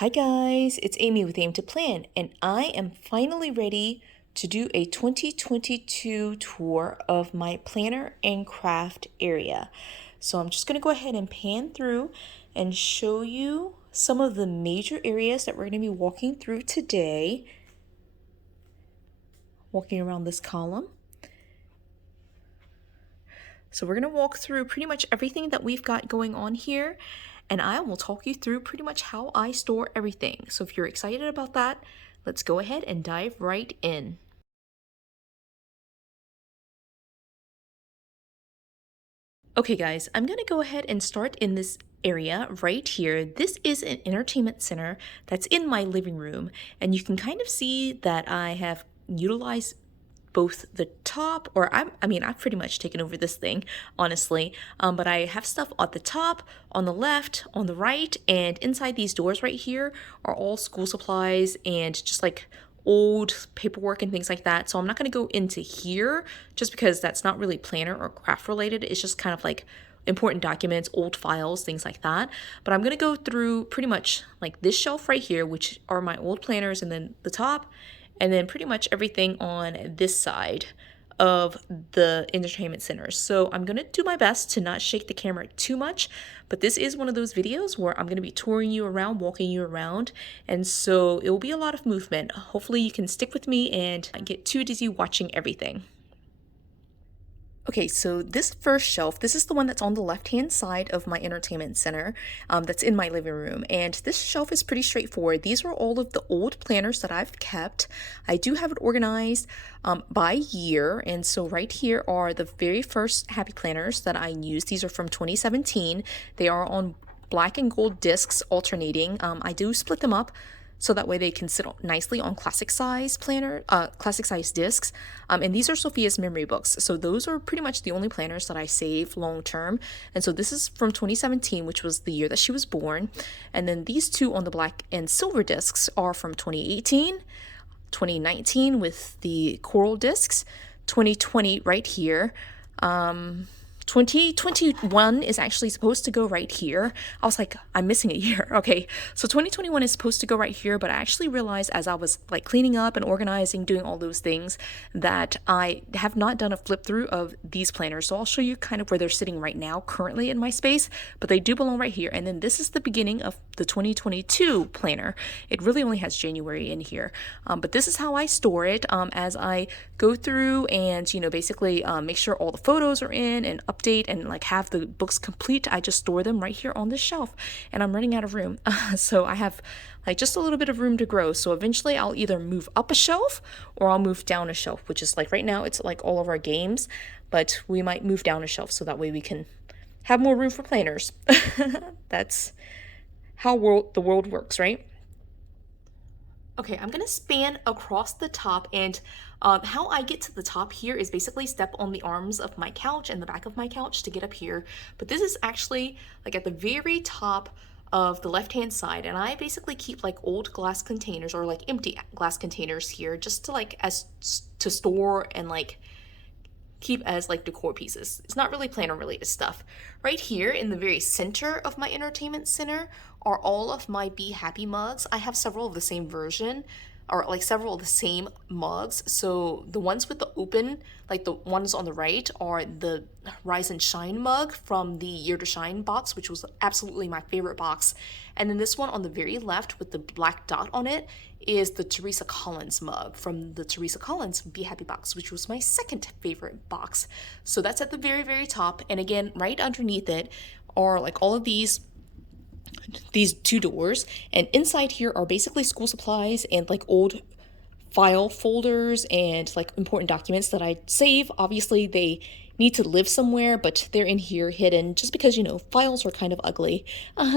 Hi guys, it's Amy with Aim to Plan, and I am finally ready to do a 2022 tour of my planner and craft area. So I'm just going to go ahead and pan through and show you some of the major areas that we're going to be walking through today. Walking around this column. So we're going to walk through pretty much everything that we've got going on here, and I will talk you through pretty much how I store everything. So if you're excited about that, let's go ahead and dive right in. Okay guys, I'm going to go ahead and start in this area right here. This is an entertainment center that's in my living room, and you can kind of see that I have utilized both the top, or I've pretty much taken over this thing, honestly. But I have stuff at the top, on the left, on the right, and inside these doors right here are all school supplies and just like old paperwork and things like that. So I'm not going to go into here just because that's not really planner or craft related. It's just kind of like important documents, old files, things like that. But I'm going to go through pretty much like this shelf right here, which are my old planners, and then the top, and then pretty much everything on this side of the entertainment center. So I'm going to do my best to not shake the camera too much, but this is one of those videos where I'm going to be touring you around, walking you around, and so it will be a lot of movement. Hopefully you can stick with me and not get too dizzy watching everything. Okay, so this first shelf, this is the one that's on the left-hand side of my entertainment center, that's in my living room. And this shelf is pretty straightforward. These are all of the old planners that I've kept. I do have it organized by year. And so right here are the very first Happy Planners that I used. These are from 2017. They are on black and gold discs alternating. I do split them up so that way they can sit nicely on classic size discs. And these are Sophia's memory books. So those are pretty much the only planners that I save long term. And so this is from 2017, which was the year that she was born. And then these two on the black and silver discs are from 2018, 2019 with the coral discs, 2020 right here. 2021 is actually supposed to go right here. I was like, I'm missing a year. Okay, so 2021 is supposed to go right here, but I actually realized as I was like cleaning up and organizing, doing all those things, that I have not done a flip through of these planners. So I'll show you kind of where they're sitting right now currently in my space, but they do belong right here. And then this is the beginning of the 2022 planner. It really only has January in here, but this is how I store it as I go through and, basically make sure all the photos are in and update and like have the books complete. I just store them right here on this shelf, and I'm running out of room. So I have like just a little bit of room to grow. So eventually I'll either move up a shelf or I'll move down a shelf, which is like right now it's like all of our games, but we might move down a shelf so that way we can have more room for planners. That's how the world works, right? Okay, I'm gonna span across the top, and how I get to the top here is basically step on the arms of my couch and the back of my couch to get up here. But this is actually like at the very top of the left-hand side, and I basically keep like old glass containers or like empty glass containers here just to like as to store and like keep as like decor pieces. It's not really planner related stuff. Right here in the very center of my entertainment center are all of my Be Happy mugs. I have several of the same version, or like several of the same mugs. So the ones with the open, like the ones on the right, are the Rise and Shine mug from the Year to Shine box, which was absolutely my favorite box. And then this one on the very left with the black dot on it is the Teresa Collins mug from the Teresa Collins Be Happy box, which was my second favorite box. So that's at the very, very top. And again, right underneath it are like all of these two doors, and inside here are basically school supplies and like old file folders and like important documents that I save. Obviously they need to live somewhere, but they're in here hidden just because files are kind of ugly.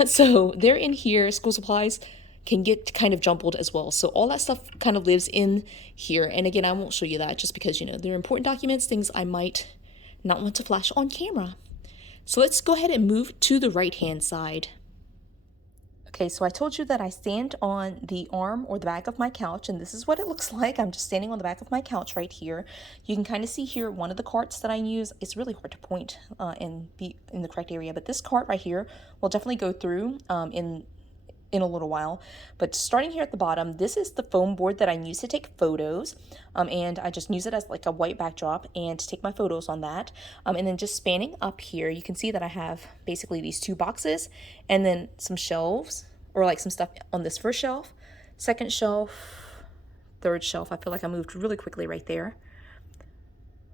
So they're in here. School supplies can get kind of jumbled as well, so all that stuff kind of lives in here. And again, I won't show you that just because they're important documents, things I might not want to flash on camera. So let's go ahead and move to the right hand side. Okay, so I told you that I stand on the arm or the back of my couch, and this is what it looks like. I'm just standing on the back of my couch right here. You can kind of see here one of the carts that I use. It's really hard to point and be in the correct area, but this cart right here will definitely go through in in a little while. But starting here at the bottom, this is the foam board that I use to take photos, and I just use it as like a white backdrop and take my photos on that. And then just spanning up here, you can see that I have basically these two boxes and then some shelves, or like some stuff on this first shelf, second shelf, third shelf. I feel like I moved really quickly right there.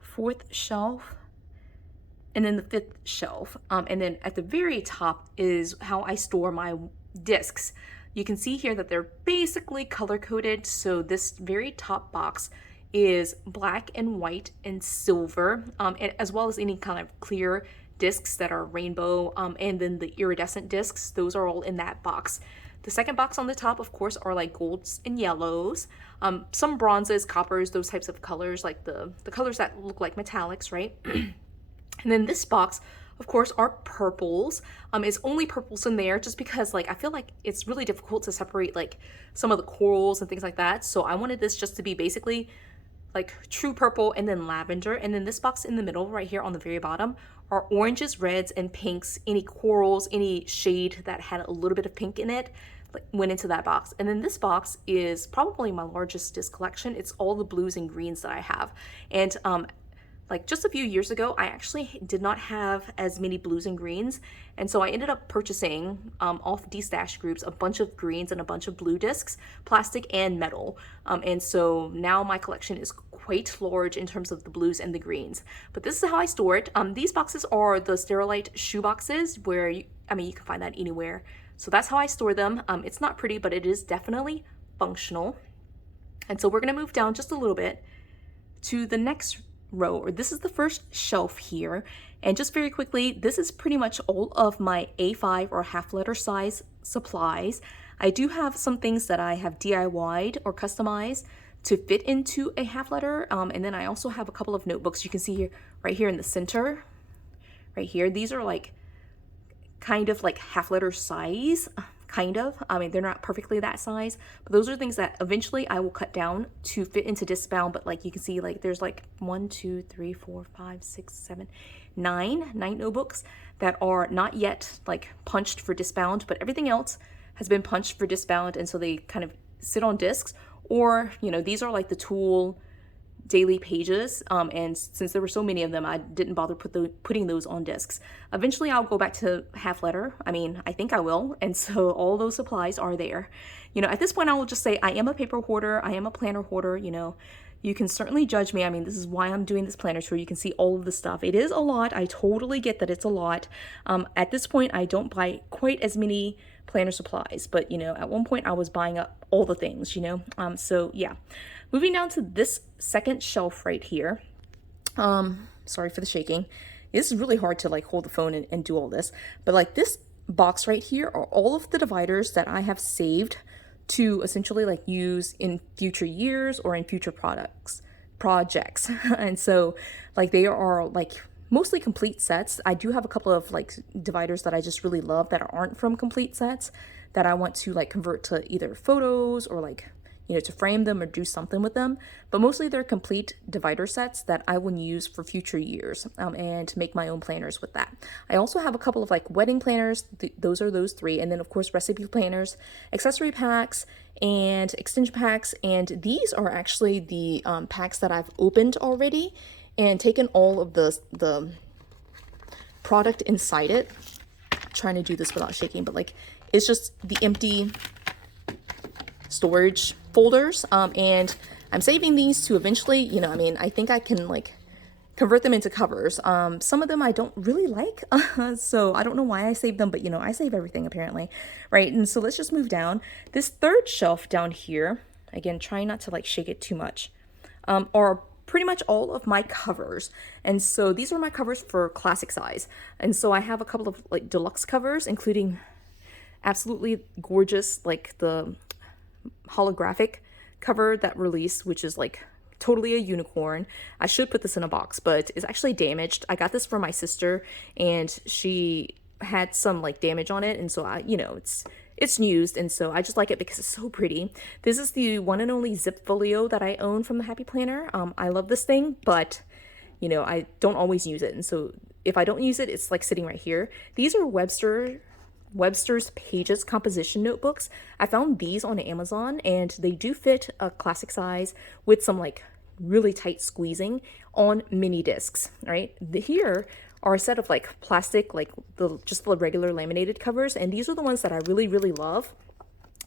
Fourth shelf, and then the fifth shelf. And then at the very top is how I store my discs. You can see here that they're basically color coded. So this very top box is black and white and silver, as well as any kind of clear discs that are rainbow, and then the iridescent discs, those are all in that box. The second box on the top, of course, are like golds and yellows, some bronzes, coppers, those types of colors, like the colors that look like metallics, right? And then this box, of course, are purples. It's only purples in there just because like I feel like it's really difficult to separate like some of the corals and things like that. So I wanted this just to be basically like true purple and then lavender. And then this box in the middle right here on the very bottom are oranges, reds, and pinks. Any corals, any shade that had a little bit of pink in it went into that box. And then this box is probably my largest disc collection. It's all the blues and greens that I have. And like just a few years ago, I actually did not have as many blues and greens. And so I ended up purchasing off D-Stash Groups a bunch of greens and a bunch of blue discs, plastic and metal. And so now my collection is quite large in terms of the blues and the greens. But this is how I store it. These boxes are the Sterilite shoe boxes where, you can find that anywhere. So that's how I store them. It's not pretty, but it is definitely functional. And so we're gonna move down just a little bit to the next row, or this is the first shelf here. And just very quickly, this is pretty much all of my A5 or half letter size supplies. I do have some things that I have DIY'd or customized to fit into a half letter. And then I also have a couple of notebooks you can see here, right here in the center, right here. These are like kind of like half letter size, kind of. They're not perfectly that size, but those are things that eventually I will cut down to fit into disc bound. But like you can see, like there's like 1, 2, 3, 4, 5, 6, 7, 9 notebooks that are not yet like punched for disc bound, but everything else has been punched for disc bound, and so they kind of sit on discs. Or these are like the tool daily pages, and since there were so many of them, I didn't bother putting those on discs. Eventually I'll go back to half letter. I think I will, and so all those supplies are there. At this point I will just say I am a paper hoarder, I am a planner hoarder. You can certainly judge me. This is why I'm doing this planner tour. You can see all of the stuff. It is a lot. I totally get that it's a lot. At this point I don't buy quite as many planner supplies, but at one point I was buying up all the things, so yeah. Moving down to this second shelf right here. Sorry for the shaking. This is really hard to like hold the phone and do all this, but like this box right here are all of the dividers that I have saved to essentially like use in future years or in future projects. And so like they are like mostly complete sets. I do have a couple of like dividers that I just really love that aren't from complete sets that I want to like convert to either photos or like to frame them or do something with them. But mostly they're complete divider sets that I will use for future years, and make my own planners with that. I also have a couple of like wedding planners. Those are those 3. And then of course recipe planners, accessory packs, and extension packs. And these are actually the packs that I've opened already and taken all of the product inside it. I'm trying to do this without shaking, but like it's just the empty storage folders, and I'm saving these to eventually, I think I can like convert them into covers. Some of them I don't really like, so I don't know why I saved them, but I save everything apparently, right? And so let's just move down. This third shelf down here, again, trying not to like shake it too much, are pretty much all of my covers. And so these are my covers for classic size. And so I have a couple of like deluxe covers, including absolutely gorgeous, like the holographic cover that released, which is like totally a unicorn. I should put this in a box, but it's actually damaged. I got this for my sister and she had some like damage on it, and so I it's used, and so I just like it because it's so pretty. This is the one and only zip folio that I own from the Happy Planner. I love this thing, but I don't always use it, and so if I don't use it, it's like sitting right here. These are Webster Webster's Pages composition notebooks. I found these on Amazon and they do fit a classic size with some like really tight squeezing on mini discs, right? Here are a set of like plastic, like just the regular laminated covers, and these are the ones that I really, really love.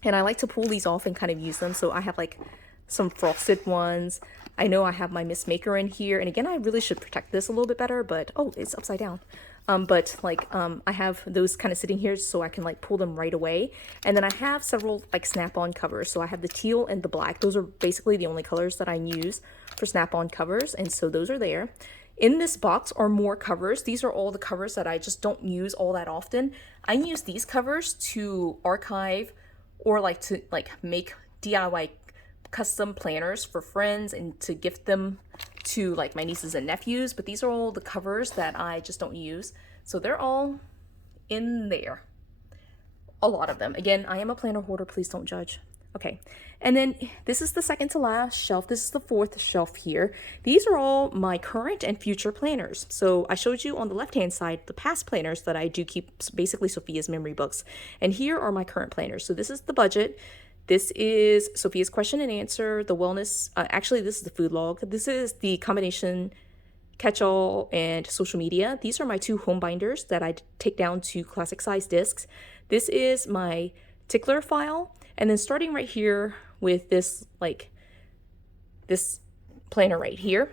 And I like to pull these off and kind of use them. So I have like some frosted ones. I know I have my Miss Maker in here. And again, I really should protect this a little bit better, but oh, it's upside down. I have those kind of sitting here so I can like pull them right away. And then I have several like snap-on covers. So I have the teal and the black. Those are basically the only colors that I use for snap-on covers. And so those are there. In this box are more covers. These are all the covers that I just don't use all that often. I use these covers to archive or like to like make DIY custom planners for friends and to gift them to like my nieces and nephews. But these are all the covers that I just don't use. So they're all in there. A lot of them. Again, I am a planner hoarder. Please don't judge. Okay. And then this is the second to last shelf. This is the fourth shelf here. These are all my current and future planners. So I showed you on the left-hand side the past planners that I do keep, basically Sophia's memory books. And here are my current planners. So this is the budget. This is Sophia's question and answer, the wellness. Actually, this is the food log. This is the combination catch-all and social media. These are my two home binders that I take down to classic size discs. This is my tickler file. And then starting right here with this, like this planner right here,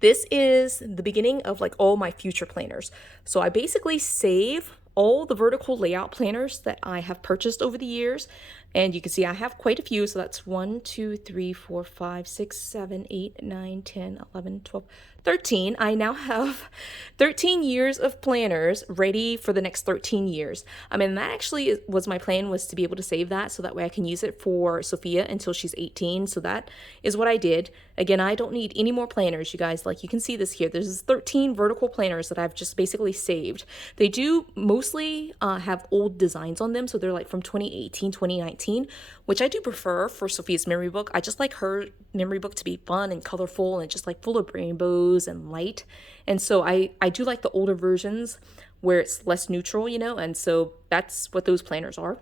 this is the beginning of like all my future planners. So I basically save all the vertical layout planners that I have purchased over the years. And you can see I have quite a few. So that's 1, 2, 3, 4, 5, 6, 7, 8, 9, 10, 11, 12, 13. I now have 13 years of planners ready for the next 13 years. I mean, that actually was my plan, was to be able to save that so that way I can use it for Sophia until she's 18. So that is what I did. Again, I don't need any more planners, you guys. Like you can see this here. There's 13 vertical planners that I've just basically saved. They do mostly have old designs on them. So they're like from 2018, 2019, which I do prefer for Sophia's memory book. I just like her memory book to be fun and colorful and just like full of rainbows and light. And so I do like the older versions where it's less neutral, you know, and so that's what those planners are.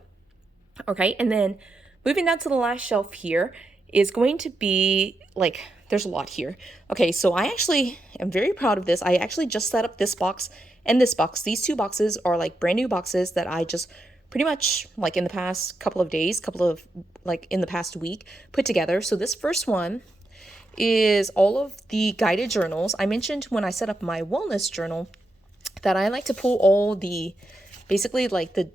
Okay, and then moving down to the last shelf here is going to be like, there's a lot here. Okay, so I actually am very proud of this. I actually just set up this box and this box. These two boxes are like brand new boxes that I just pretty much like in the past couple of days, in the past week put together. So this first one is all of the guided journals. I mentioned when I set up my wellness journal that I like to pull all the, basically like the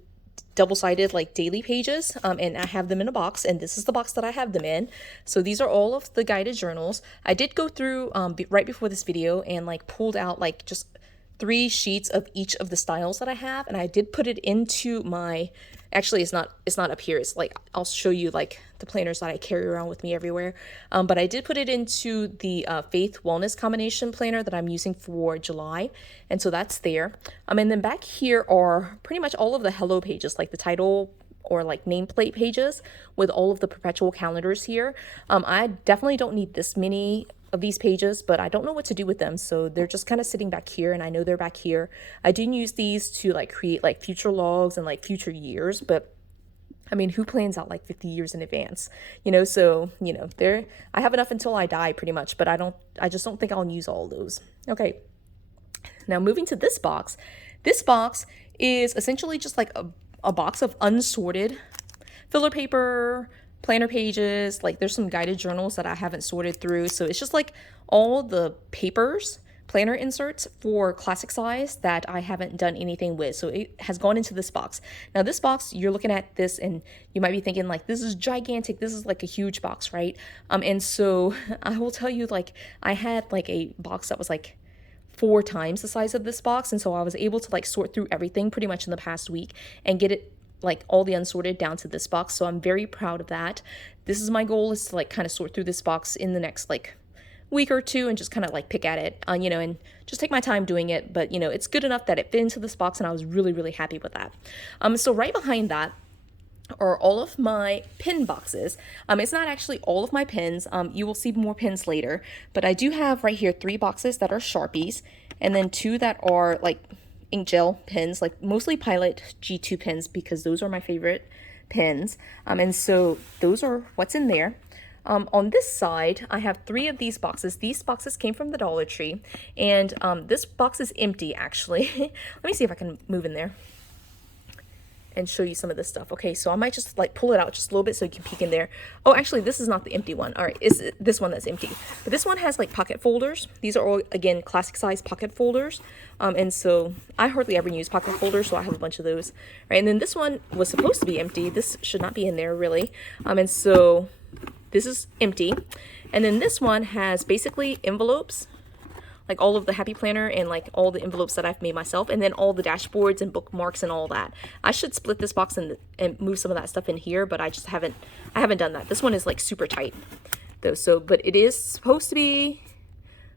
double-sided like daily pages, and I have them in a box, and this is the box that I have them in. So these are all of the guided journals. I did go through right before this video and like pulled out like just 3 sheets of each of the styles that I have, and I did put it into my, actually it's not up here, it's like I'll show you like the planners that I carry around with me everywhere, but I did put it into the faith wellness combination planner that I'm using for July, and so that's there. And then back here are pretty much all of the hello pages, like the title or like nameplate pages with all of the perpetual calendars here. I definitely don't need this many of these pages, but I don't know what to do with them, so they're just kind of sitting back here, and I know they're back here. I do use these to like create like future logs and like future years, but I mean, who plans out like 50 years in advance, you know? So, you know, I have enough until I die pretty much, but I just don't think I'll use all those. Okay, now moving to this box. This box is essentially just like a box of unsorted filler paper, planner pages, like there's some guided journals that I haven't sorted through. So it's just like all the papers, planner inserts for classic size that I haven't done anything with. So it has gone into this box. Now this box, you're looking at this and you might be thinking like, this is gigantic. This is like a huge box, right? And so I will tell you, like I had like a box that was like 4 times the size of this box. And so I was able to like sort through everything pretty much in the past week and get it like all the unsorted down to this box. So I'm very proud of that. This is my goal, is to like kind of sort through this box in the next like week or two and just kind of like pick at it, you know, and just take my time doing it. But, you know, it's good enough that it fit into this box, and I was really, really happy with that. So right behind that are all of my pin boxes. It's not actually all of my pins. You will see more pins later, but I do have right here 3 boxes that are Sharpies, and then 2 that are like ink gel pens, like mostly Pilot G2 pens because those are my favorite pens. And so those are what's in there. On this side, I have 3 of these boxes. These boxes came from the Dollar Tree, and this box is empty actually. Let me see if I can move in there and show you some of this stuff. Okay, so I might just like pull it out just a little bit so you can peek in there. Oh, actually, this is not the empty one. All right, it's this one that's empty. But this one has like pocket folders. These are all, again, classic size pocket folders. And so I hardly ever use pocket folders, so I have a bunch of those. Right, and then this one was supposed to be empty. This should not be in there really. And so this is empty. And then this one has basically envelopes, like all of the Happy Planner and like all the envelopes that I've made myself, and then all the dashboards and bookmarks and all that. I should split this box and move some of that stuff in here, but I haven't done that. This one is like super tight though, so, but it is supposed to be,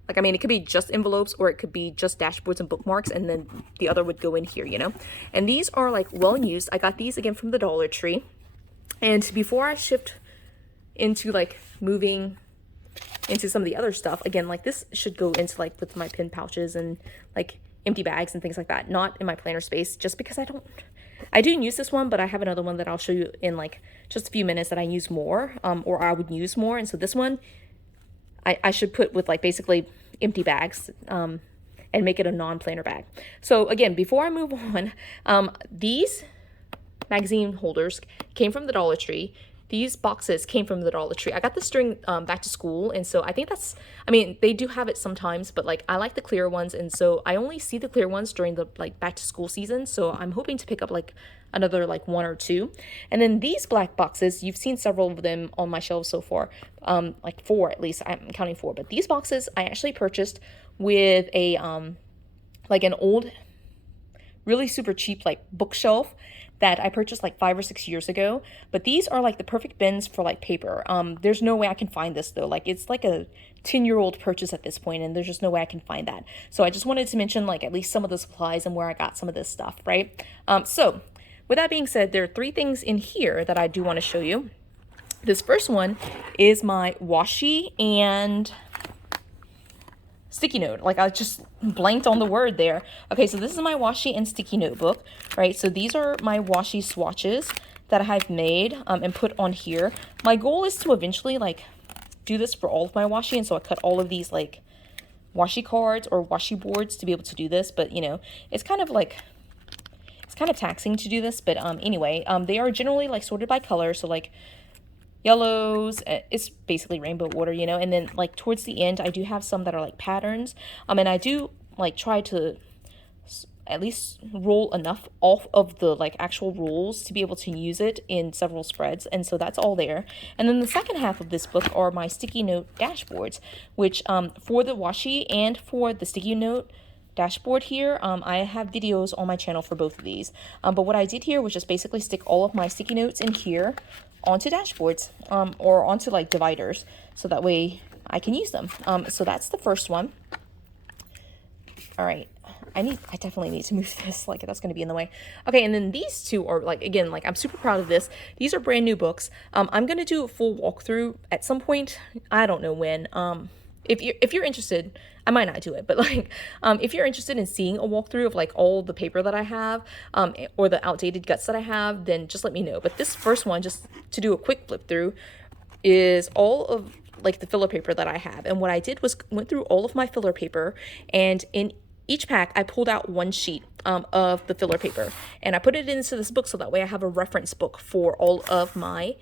like, I mean, it could be just envelopes or it could be just dashboards and bookmarks, and then the other would go in here, you know? And these are like well used. I got these again from the Dollar Tree. And before I shift into like moving into some of the other stuff, again, like this should go into like with my pen pouches and like empty bags and things like that, not in my planner space, just because I do use this one, but I have another one that I'll show you in like just a few minutes that I use more, or I would use more. And so this one I should put with like basically empty bags, and make it a non-planner bag. So again, before I move on, these magazine holders came from the Dollar Tree. These boxes came from the Dollar Tree. I got this during back to school, and so I think that's, I mean, they do have it sometimes, but like I like the clear ones, and so I only see the clear ones during the like back to school season, so I'm hoping to pick up like another like 1 or 2. And then these black boxes, you've seen several of them on my shelves so far, like 4 at least, I'm counting 4, but these boxes I actually purchased with a like an old, really super cheap like bookshelf that I purchased like 5 or 6 years ago. But these are like the perfect bins for like paper. There's no way I can find this though. Like it's like a 10-year-old purchase at this point, and there's just no way I can find that. So I just wanted to mention like at least some of the supplies and where I got some of this stuff, right? So with that being said, there are 3 things in here that I do want to show you. This first one is my washi and sticky note. Like I just blanked on the word there. Okay, so this is my washi and sticky notebook, right? So these are my washi swatches that I've made and put on here. My goal is to eventually like do this for all of my washi, and so I cut all of these like washi cards or washi boards to be able to do this, but you know, it's kind of taxing to do this, but anyway, they are generally like sorted by color, so like yellows, it's basically rainbow order, you know, and then like towards the end I do have some that are like patterns, and I do like try to at least roll enough off of the like actual rules to be able to use it in several spreads, and so that's all there. And then the second half of this book are my sticky note dashboards, which for the washi and for the sticky note dashboard here, I have videos on my channel for both of these, but what I did here was just basically stick all of my sticky notes in here onto dashboards, or onto like dividers, so that way I can use them. So that's the first one. All right, I definitely need to move this, like that's going to be in the way. Okay, and then these 2 are like, again, like I'm super proud of this. These are brand new books. I'm going to do a full walkthrough at some point. I don't know when. If you're interested, I might not do it, but like if you're interested in seeing a walkthrough of like all the paper that I have, or the outdated guts that I have, then just let me know. But this first one, just to do a quick flip through, is all of like the filler paper that I have. And what I did was went through all of my filler paper, and in each pack I pulled out 1 sheet of the filler paper, and I put it into this book so that way I have a reference book for all of my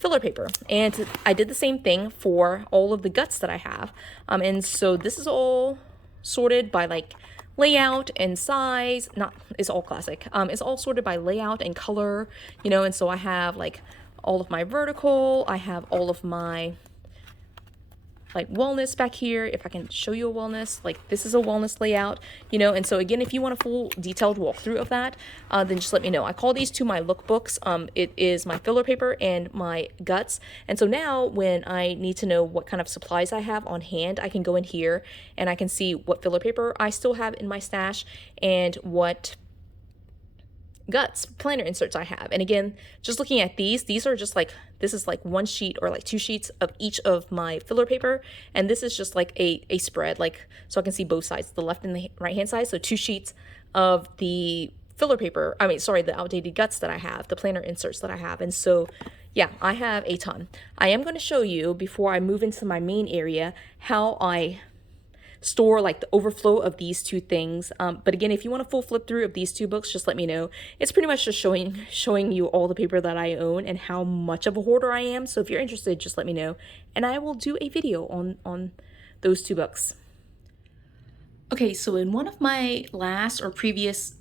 filler paper. And I did the same thing for all of the guts that I have, and so this is all sorted by like layout and size. Not, it's all classic. It's all sorted by layout and color, you know, and so I have like all of my vertical, I have all of my like wellness back here. If I can show you a wellness, like this is a wellness layout, you know, and so again, if you want a full detailed walkthrough of that, then just let me know. I call these 2 my lookbooks. It is my filler paper and my guts, and so now when I need to know what kind of supplies I have on hand, I can go in here and I can see what filler paper I still have in my stash and what guts planner inserts I have. And again, just looking at these are just like, this is like one sheet or like two sheets of each of my filler paper. And this is just like a spread, like, so I can see both sides, the left and the right hand side. So two sheets of the filler paper, the outdated guts that I have, the planner inserts that I have. And so yeah, I have a ton. I am going to show you before I move into my main area how I store like the overflow of these two things. But again, if you want a full flip through of these two books, just let me know. It's pretty much just showing you all the paper that I own and how much of a hoarder I am. So if you're interested, just let me know, and I will do a video on those two books. Okay, so in one of my last or previous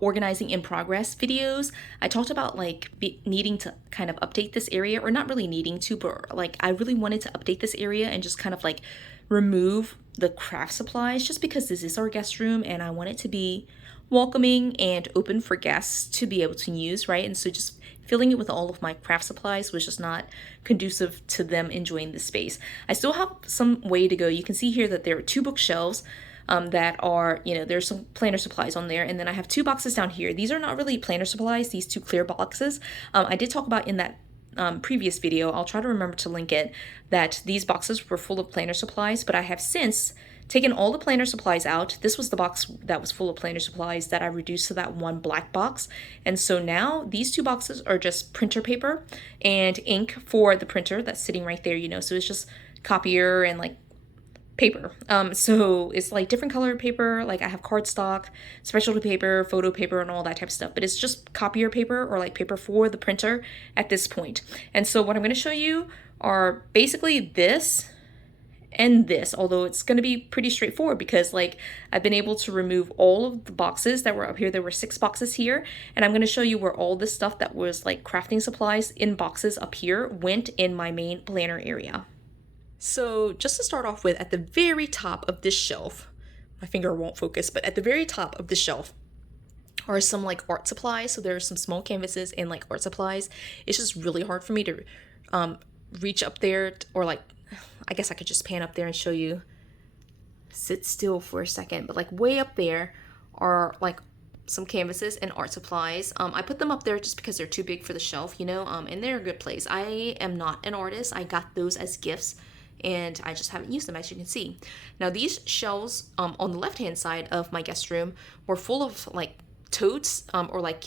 organizing in progress videos, I talked about like needing to kind of update this area, or not really needing to, but like I really wanted to update this area and just kind of like remove the craft supplies, just because this is our guest room and I want it to be welcoming and open for guests to be able to use, right? And so just filling it with all of my craft supplies was just not conducive to them enjoying the space. I still have some way to go. You can see here that there are two bookshelves that are, there's some planner supplies on there. And then I have two boxes down here. These are not really planner supplies, these two clear boxes. I did talk about in that previous video, I'll try to remember to link it, that these boxes were full of planner supplies, but I have since taken all the planner supplies out. This was the box that was full of planner supplies that I reduced to that one black box. And so now these two boxes are just printer paper and ink for the printer that's sitting right there, so it's just copier and like paper. So it's like different colored paper, like I have cardstock, specialty paper, photo paper, and all that type of stuff, but it's just copier paper or like paper for the printer at this point. And so what I'm going to show you are basically this and this, although it's going to be pretty straightforward because like I've been able to remove all of the boxes that were up here. There were 6 boxes here, and I'm going to show you where all this stuff that was like crafting supplies in boxes up here went in my main planner area. So just to start off with, at the very top of this shelf, my finger won't focus, but at the very top of the shelf are some like art supplies. So there are some small canvases and like art supplies. It's just really hard for me to reach up there, or like, I guess I could just pan up there and show you. Sit still for a second, but like way up there are like some canvases and art supplies. I put them up there just because they're too big for the shelf, and they're a good place. I am not an artist. I got those as gifts, and I just haven't used them, as you can see. Now these shelves on the left hand side of my guest room were full of like totes or like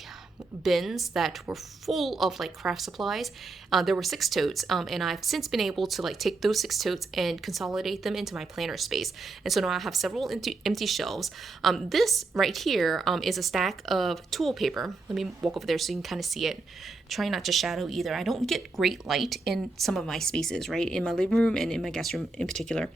bins that were full of like craft supplies. There were 6 totes, and I've since been able to like take those 6 totes and consolidate them into my planner space. And so now I have several empty shelves. This right here is a stack of tool paper. Let me walk over there so you can kind of see it. Try not to shadow either. I don't get great light in some of my spaces, right? In my living room and in my guest room in particular.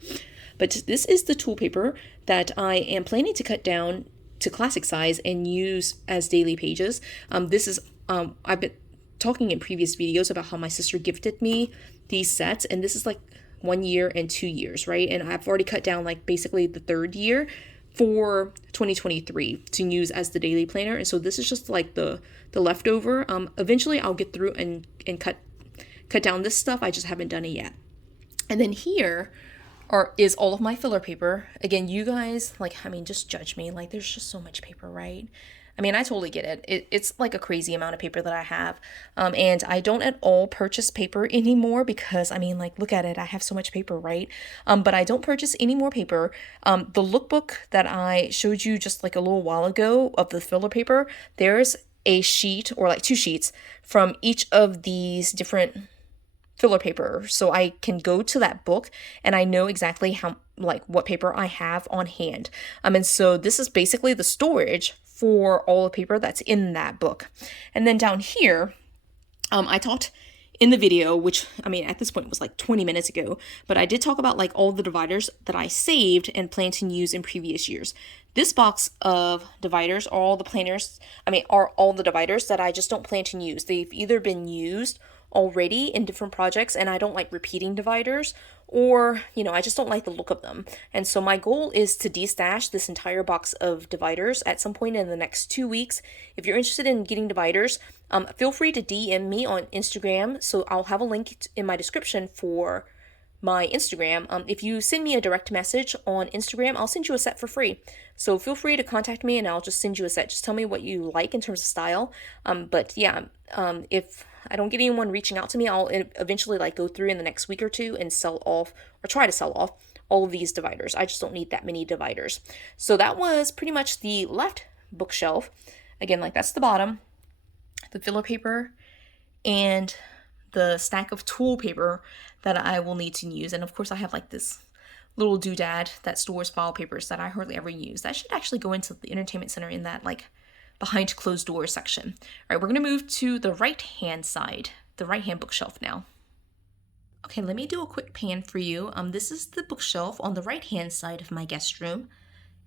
But this is the tool paper that I am planning to cut down to classic size and use as daily pages. This is, I've been talking in previous videos about how my sister gifted me these sets, and this is like 1 year and 2 years, right? And I've already cut down like basically the 3rd year for 2023 to use as the daily planner. And so this is just like the leftover. Eventually I'll get through and cut down this stuff. I just haven't done it yet. And then here is all of my filler paper. Again, you guys, just judge me. Like, there's just so much paper, right? I totally get it. It's like a crazy amount of paper that I have. And I don't at all purchase paper anymore because, look at it. I have so much paper, right? But I don't purchase any more paper. The lookbook that I showed you just like a little while ago of the filler paper, there's a sheet or like 2 sheets from each of these different filler paper, so I can go to that book and I know exactly what paper I have on hand. And so this is basically the storage for all the paper that's in that book. And then down here, I talked in the video, which at this point was like 20 minutes ago, but I did talk about like all the dividers that I saved and plan to use in previous years. This box of dividers are all the dividers that I just don't plan to use. They've either been used already in different projects and I don't like repeating dividers, or I just don't like the look of them. And so my goal is to destash this entire box of dividers at some point in the next 2 weeks. If you're interested in getting dividers, feel free to DM me on Instagram. So I'll have a link in my description for my Instagram. If you send me a direct message on Instagram, I'll send you a set for free. So feel free to contact me and I'll just send you a set. Just tell me what you like in terms of style. But yeah, if I don't get anyone reaching out to me, I'll eventually like go through in the next week or two and sell off or try to sell off all of these dividers. I just don't need that many dividers. So that was pretty much the left bookshelf. Again, like that's the bottom, the filler paper, and the stack of tool paper that I will need to use. And of course I have like this little doodad that stores file papers that I hardly ever use. That should actually go into the entertainment center in that like behind closed doors section. All right, we're gonna move to the right hand side, the right hand bookshelf now. Okay, let me do a quick pan for you. This is the bookshelf on the right hand side of my guest room.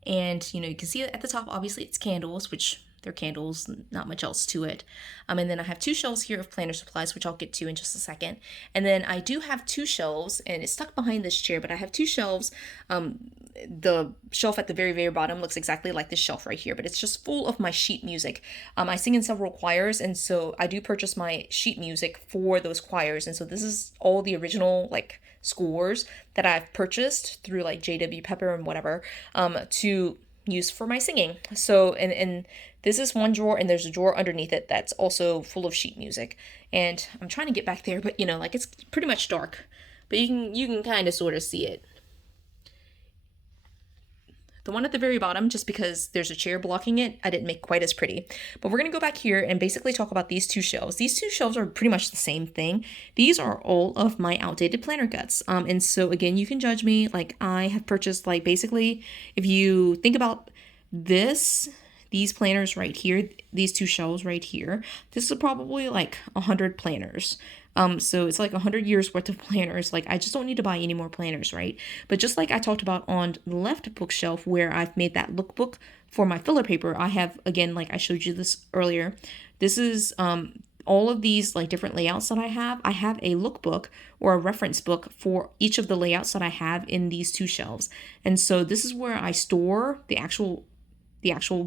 And you can see at the top, obviously it's candles, which they're candles, not much else to it. And then I have two shelves here of planner supplies, which I'll get to in just a second. And then I do have two shelves, and it's stuck behind this chair, but I have two shelves. The shelf at the very, very bottom looks exactly like this shelf right here, but it's just full of my sheet music. I sing in several choirs, and so I do purchase my sheet music for those choirs. And so this is all the original like scores that I've purchased through like JW Pepper and whatever to use for my singing. So and this is one drawer, and there's a drawer underneath it that's also full of sheet music. And I'm trying to get back there, but like it's pretty much dark, but you can kind of sort of see it. The one at the very bottom, just because there's a chair blocking it, I didn't make quite as pretty. But we're going to go back here and basically talk about these two shelves. These two shelves are pretty much the same thing. These are all of my outdated planner guts. And so again, you can judge me. Like I have purchased like basically, if you think about these planners right here, these two shelves right here, this is probably like 100 planners. So it's like 100 years worth of planners. Like I just don't need to buy any more planners, right? But just like I talked about on the left bookshelf where I've made that lookbook for my filler paper, I have, again, like I showed you this earlier, this is all of these like different layouts that I have. I have a lookbook or a reference book for each of the layouts that I have in these two shelves. And so this is where I store the actual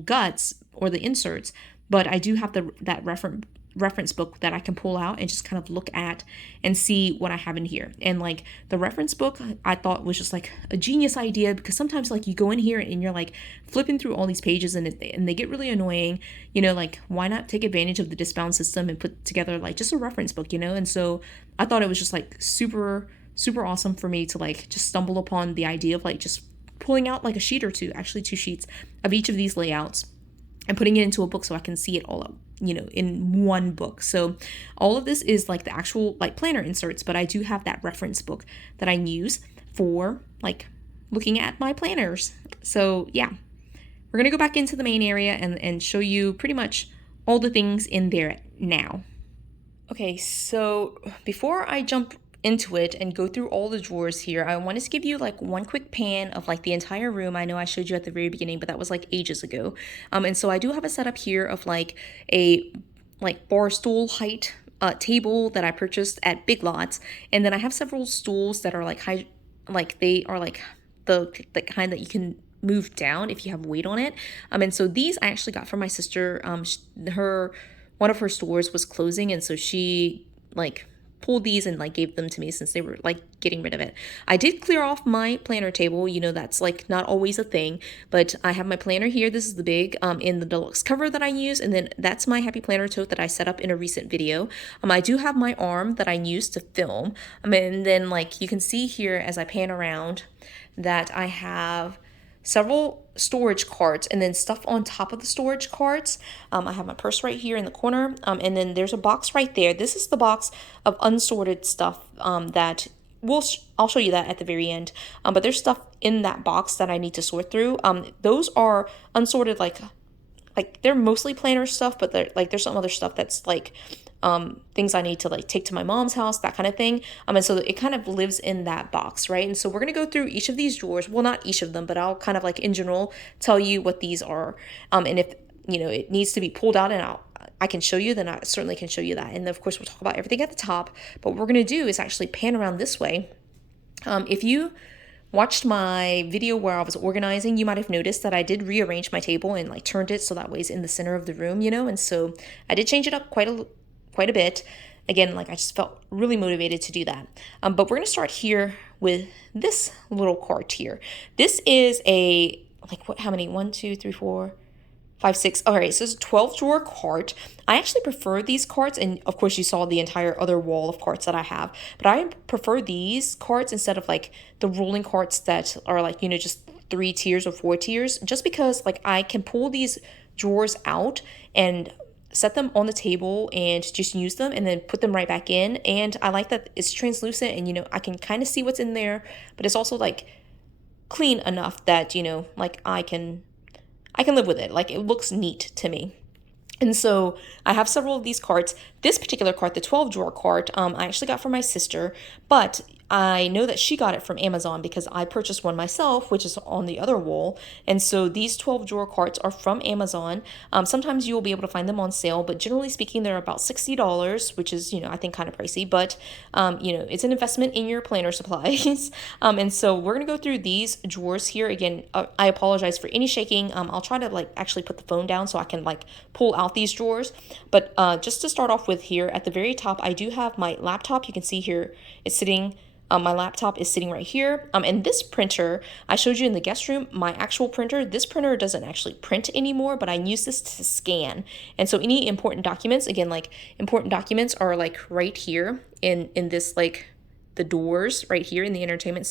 guts or the inserts, but I do have that reference book that I can pull out and just kind of look at and see what I have in here. And like the reference book I thought was just like a genius idea, because sometimes like you go in here and you're like flipping through all these pages and they get really annoying, like why not take advantage of the disbound system and put together like just a reference book, and so I thought it was just like super awesome for me to like just stumble upon the idea of like just pulling out like a sheet or two, actually 2 sheets of each of these layouts and putting it into a book so I can see it all up, in one book. So all of this is like the actual like planner inserts, but I do have that reference book that I use for like looking at my planners. So yeah, we're gonna go back into the main area and show you pretty much all the things in there now. Okay, so before I jump into it and go through all the drawers here, I wanted to give you like one quick pan of like the entire room. I know I showed you at the very beginning, but that was like ages ago. And so I do have a setup here of like a bar stool height table that I purchased at Big Lots, and then I have several stools that are like high, like they are like the kind that you can move down if you have weight on it. And so these I actually got from my sister. One of her stores was closing, and so she like pulled these and like gave them to me since they were like getting rid of it. I did clear off my planner table, that's like not always a thing, but I have my planner here. This is the big in the deluxe cover that I use, and then that's my happy planner tote that I set up in a recent video. I do have my arm that I use to film, and then like you can see here as I pan around that I have several storage carts and then stuff on top of the storage carts. I have my purse right here in the corner, and then there's a box right there. This is the box of unsorted stuff that I'll show you that at the very end. But there's stuff in that box that I need to sort through. Those are unsorted, like they're mostly planner stuff, but there's some other stuff that's like things I need to like take to my mom's house, that kind of thing. And so it kind of lives in that box, right? And so we're going to go through each of these drawers. Well, not each of them, but I'll kind of like in general tell you what these are. And if, it needs to be pulled out and I can show you, then I certainly can show you that. And of course we'll talk about everything at the top, but what we're going to do is actually pan around this way. If you watched my video where I was organizing, you might have noticed that I did rearrange my table and like turned it so that way it's in the center of the room, and so I did change it up quite a bit. again, like I just felt really motivated to do that. But we're gonna start here with this little cart here. This is a, like, what, how many? 1, 2, 3, 4, 5, 6. All right, so it's a 12 drawer cart. I actually prefer these carts, and of course you saw the entire other wall of carts that I have, but I prefer these carts instead of like the rolling carts that are like, you know, just 3 tiers or 4 tiers, just because like I can pull these drawers out and set them on the table and just use them and then put them right back in. And I like that it's translucent and, you know, I can kind of see what's in there, but it's also like clean enough that, you know, like I can live with it. Like it looks neat to me. And so I have several of these carts. This particular cart, the 12 drawer cart, I actually got from my sister, but I know that she got it from Amazon because I purchased one myself, which is on the other wall. And so these 12 drawer carts are from Amazon. Sometimes you will be able to find them on sale, but generally speaking, they're about $60, which is, you know, I think kind of pricey, but, you know, it's an investment in your planner supplies. And so we're going to go through these drawers here. Again, I apologize for any shaking. I'll try to like actually put the phone down so I can like pull out these drawers. But just to start off with here at the very top, I do have my laptop. You can see here it's sitting. My laptop is sitting right here. And this printer, I showed you in the guest room, my actual printer, this printer doesn't actually print anymore, but I use this to scan. And so any important documents, again, like important documents are like right here in this, like the doors right here in the entertainment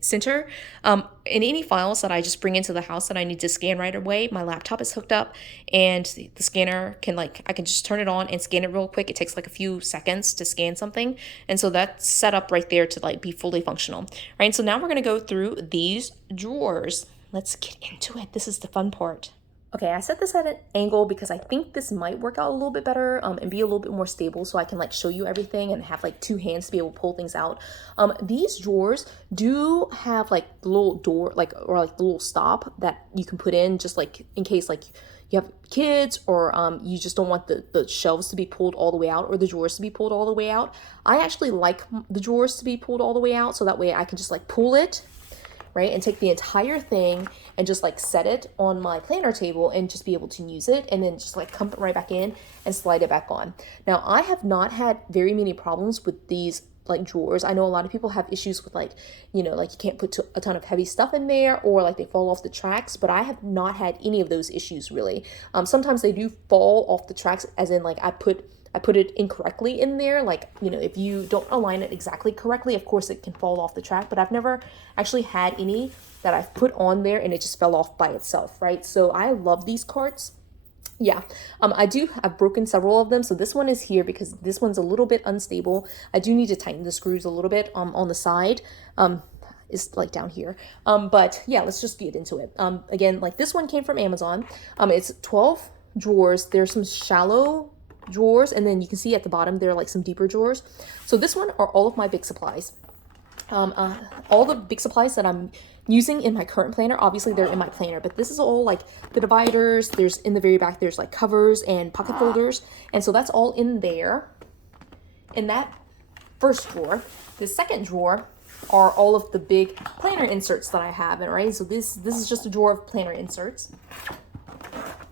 center. And any files that I just bring into the house that I need to scan right away, my laptop is hooked up and the scanner can like, I can just turn it on and scan it real quick. It takes like a few seconds to scan something. And so that's set up right there to like be fully functional. Right. So now we're going to go through these drawers. Let's get into it. This is the fun part. Okay, I set this at an angle because I think this might work out a little bit better and be a little bit more stable so I can like show you everything and have like 2 hands to be able to pull things out. These drawers do have like the little door, like, or like the little stop that you can put in just like in case like you have kids or you just don't want the shelves to be pulled all the way out or the drawers to be pulled all the way out. I actually like the drawers to be pulled all the way out so that way I can just like pull it, right, and take the entire thing and just like set it on my planner table and just be able to use it and then just like come right back in and slide it back on. Now, I have not had very many problems with these like drawers. I know a lot of people have issues with like, you know, like you can't put a ton of heavy stuff in there or like they fall off the tracks, but I have not had any of those issues really. Sometimes they do fall off the tracks as in like I put it incorrectly in there. Like, you know, if you don't align it exactly correctly, of course it can fall off the track, but I've never actually had any that I've put on there and it just fell off by itself, right? So I love these carts. Yeah, I've broken several of them. So this one is here because this one's a little bit unstable. I do need to tighten the screws a little bit on the side. Is like down here. But yeah, let's just get into it. Again, like this one came from Amazon. It's 12 drawers. There's some shallow drawers and then you can see at the bottom there are like some deeper drawers. So this one are all of my big supplies. All the big supplies that I'm using in my current planner, obviously they're in my planner, but this is all like the dividers. There's in the very back, there's like covers and pocket folders. And so that's all in there. In that first drawer, the second drawer are all of the big planner inserts that I have. And right, so this is just a drawer of planner inserts.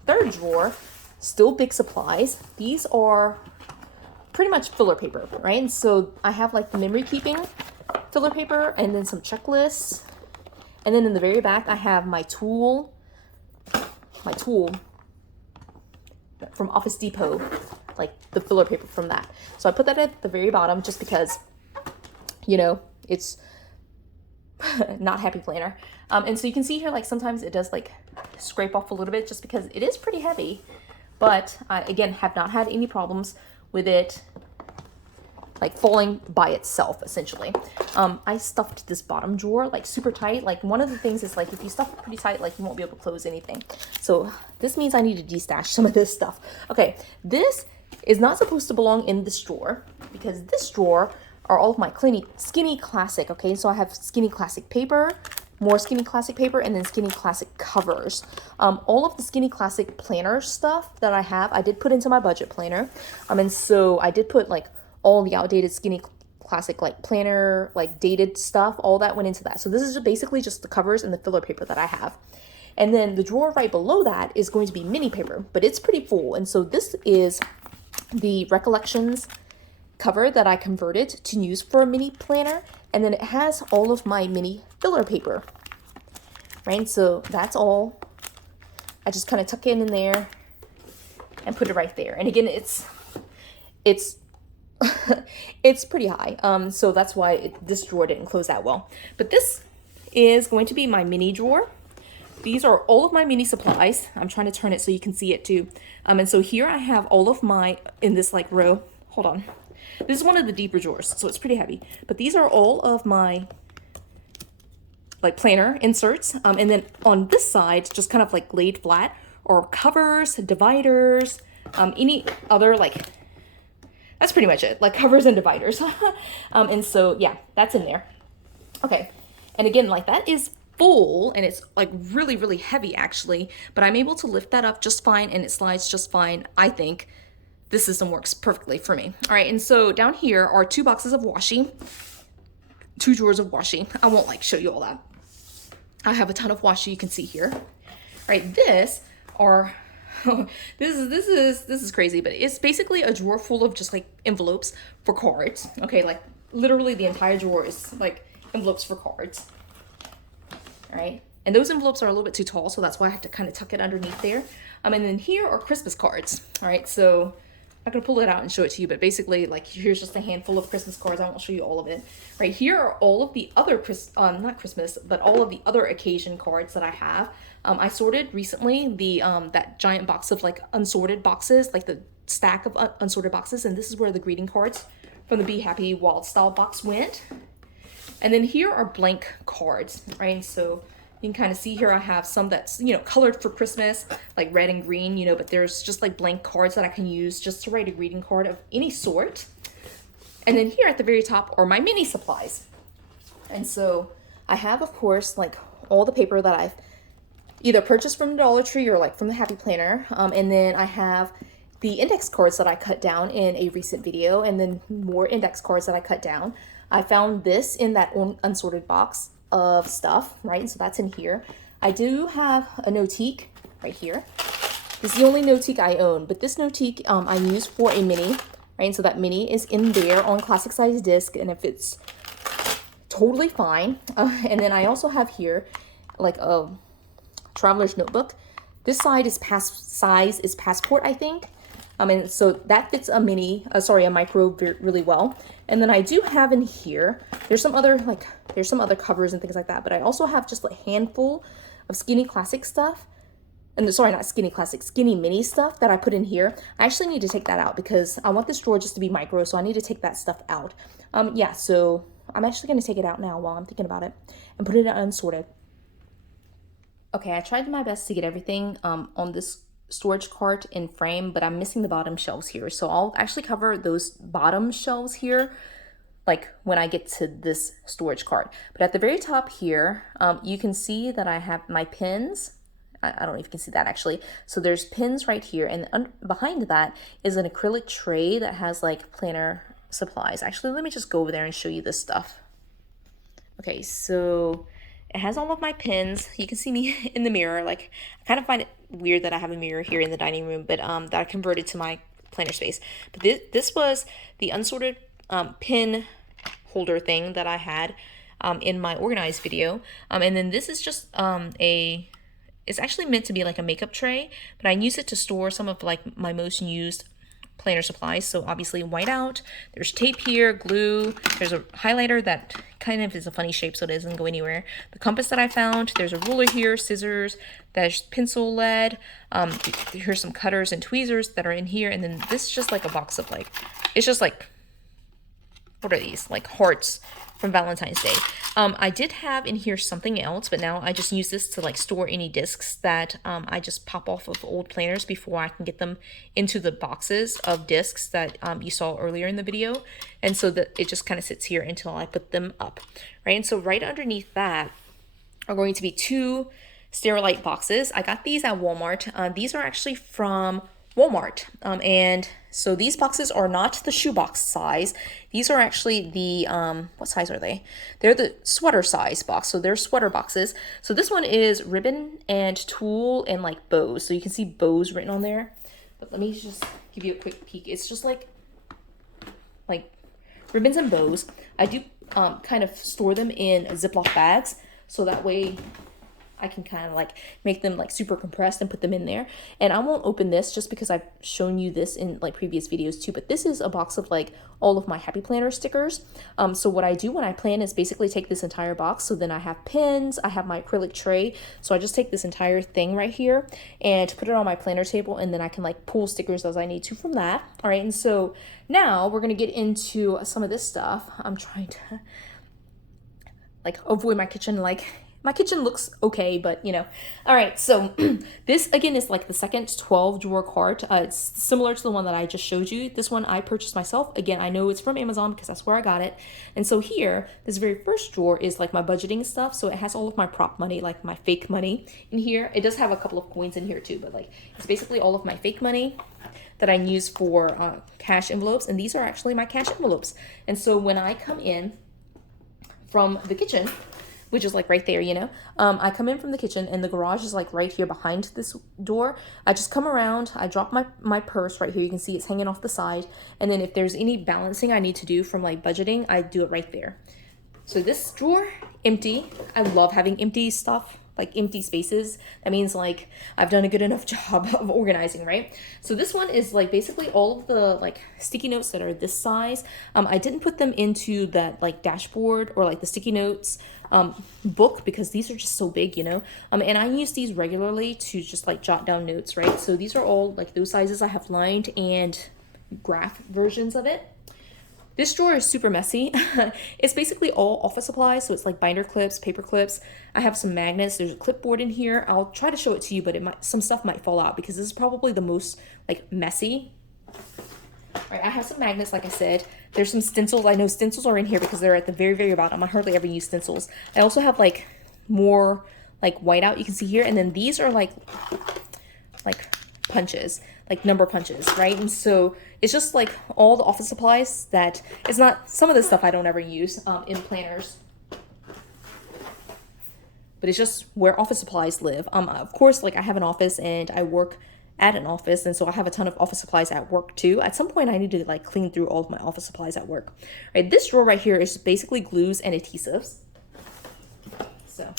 Third drawer, still big supplies. These are pretty much filler paper, right? And so I have like the memory keeping filler paper and then some checklists. And then in the very back, I have my tool from Office Depot, like the filler paper from that. So I put that at the very bottom just because, you know, it's not happy planner. And so you can see here, like sometimes it does like scrape off a little bit just because it is pretty heavy. But I, again, have not had any problems with it like falling by itself, essentially. I stuffed this bottom drawer like super tight. Like one of the things is like if you stuff it pretty tight, like you won't be able to close anything. So this means I need to destash some of this stuff. Okay, this is not supposed to belong in this drawer because this drawer are all of my Skinny Classic, okay? So I have Skinny Classic paper, more Skinny Classic paper, and then Skinny Classic covers. All of the Skinny Classic planner stuff that I have, I did put into my budget planner. And so I did put like all the outdated Skinny Classic like planner, like dated stuff, all that went into that. So this is basically just the covers and the filler paper that I have. And then the drawer right below that is going to be mini paper, but it's pretty full. And so this is the Recollections cover that I converted to use for a mini planner. And then it has all of my mini filler paper, right? So that's all. I just kind of tuck it in there and put it right there. And again, it's it's pretty high. So that's why this drawer didn't close that well. But this is going to be my mini drawer. These are all of my mini supplies. I'm trying to turn it so you can see it too. And so here I have all of my, in this like row, hold on. This is one of the deeper drawers, so it's pretty heavy. But these are all of my like planner inserts. And then on this side, just kind of like laid flat, or covers, dividers, any other like, that's pretty much it, like covers and dividers. And so yeah, that's in there. Okay, and again, like that is full, and it's like really, really heavy actually, but I'm able to lift that up just fine, and it slides just fine. I think this system works perfectly for me. All right, and so down here are 2 boxes of washi, 2 drawers of washi. I won't like show you all that. I have a ton of washi, you can see here. All right, this are this is crazy, but it's basically a drawer full of just like envelopes for cards. Okay, like literally the entire drawer is like envelopes for cards. All right, and those envelopes are a little bit too tall, so that's why I have to kind of tuck it underneath there. And then here are Christmas cards. All right, so I'm not gonna pull it out and show it to you, but basically like here's just a handful of Christmas cards. I won't show you all of it. Right here are all of the other not Christmas, but all of the other occasion cards that I have. I sorted recently the that giant box of like unsorted boxes, like the stack of unsorted boxes, and this is where the greeting cards from the Be Happy Wild Style box went. And then here are blank cards, right? So you can kind of see here I have some that's, you know, colored for Christmas, like red and green, you know, but there's just like blank cards that I can use just to write a greeting card of any sort. And then here at the very top are my mini supplies. And so I have, of course, like all the paper that I've either purchased from Dollar Tree or like from the Happy Planner. And then I have the index cards that I cut down in a recent video, and then more index cards that I cut down. I found this in that unsorted box of stuff, right? So that's in here. I do have a Notique right here. This is the only Notique I own, but this Notique I use for a mini, right? And so that mini is in there on classic size disc, and if it's totally fine. And then I also have here like a traveler's notebook. This side is size is passport, I think. And so that fits a a micro really well. And then I do have in here, there's some other covers and things like that, but I also have just a handful of skinny classic stuff. And sorry, not skinny classic, skinny mini stuff that I put in here. I actually need to take that out because I want this drawer just to be micro, so I need to take that stuff out. Yeah, so I'm actually going to take it out now while I'm thinking about it and put it unsorted. Okay, I tried my best to get everything on this storage cart in frame, but I'm missing the bottom shelves here. So I'll actually cover those bottom shelves here like when I get to this storage cart. But at the very top here, you can see that I have my pins. I don't know if you can see that actually. So there's pins right here, and behind that is an acrylic tray that has like planner supplies. Actually, let me just go over there and show you this stuff. Okay, so it has all of my pins. You can see me in the mirror. Like, I kind of find it weird that I have a mirror here in the dining room, but that I converted to my planner space. But this was the unsorted pin holder thing that I had in my organized video. And then this is just it's actually meant to be like a makeup tray, but I use it to store some of like my most used planner supplies. So obviously whiteout, there's tape here, glue, there's a highlighter that kind of is a funny shape so it doesn't go anywhere. The compass that I found, there's a ruler here, scissors, there's pencil lead, here's some cutters and tweezers that are in here, and then this is just like a box of like, it's just like, what are these? Like hearts from Valentine's Day. I did have in here something else, but now I just use this to like store any discs that I just pop off of old planners before I can get them into the boxes of discs that you saw earlier in the video. And so that it just kind of sits here until I put them up, right? And so right underneath that are going to be 2 Sterilite boxes. I got these at Walmart. These are actually from Walmart. And so these boxes are not the shoebox size. These are actually the, what size are they? They're the sweater size box. So they're sweater boxes. So this one is ribbon and tulle and like bows. So you can see bows written on there. But let me just give you a quick peek. It's just like ribbons and bows. I do kind of store them in Ziploc bags, so that way I can kind of like make them like super compressed and put them in there. And I won't open this just because I've shown you this in like previous videos too, but this is a box of like all of my Happy Planner stickers. So what I do when I plan is basically take this entire box. So then I have pins, I have my acrylic tray. So I just take this entire thing right here and put it on my planner table, and then I can like pull stickers as I need to from that. All right, and so now we're gonna get into some of this stuff. I'm trying to like avoid my kitchen. Like my kitchen looks okay, but you know. All right, so this again is like the second 12 drawer cart. It's similar to the one that I just showed you. This one I purchased myself. Again, I know it's from Amazon because that's where I got it. And so here, this very first drawer is like my budgeting stuff. So it has all of my prop money, like my fake money in here. It does have a couple of coins in here too, but like it's basically all of my fake money that I use for cash envelopes. And these are actually my cash envelopes. And so when I come in from the kitchen, which is like right there, you know. I come in from the kitchen and the garage is like right here behind this door. I just come around, I drop my purse right here. You can see it's hanging off the side. And then if there's any balancing I need to do from like budgeting, I do it right there. So this drawer, empty. I love having empty stuff, like empty spaces. That means like I've done a good enough job of organizing, right? So this one is like basically all of the like sticky notes that are this size. I didn't put them into that like dashboard or like the sticky notes book because these are just so big, you know. And I use these regularly to just like jot down notes, right? So these are all like those sizes. I have lined and graph versions of it. This drawer is super messy. It's basically all office supplies. So it's like binder clips, paper clips. I have some magnets. There's a clipboard in here. I'll try to show it to you, but some stuff might fall out because this is probably the most like messy. All right, I have some magnets, like I said. There's some stencils. I know stencils are in here because they're at the very, very bottom. I hardly ever use stencils. I also have like more like whiteout you can see here. And then these are like punches, like number punches, right? And so it's just like all the office supplies that it's not, some of this stuff I don't ever use in planners, but it's just where office supplies live. Of course, like I have an office and I work at an office, and so I have a ton of office supplies at work too. At some point I need to like clean through all of my office supplies at work. Right, this drawer right here is basically glues and adhesives. So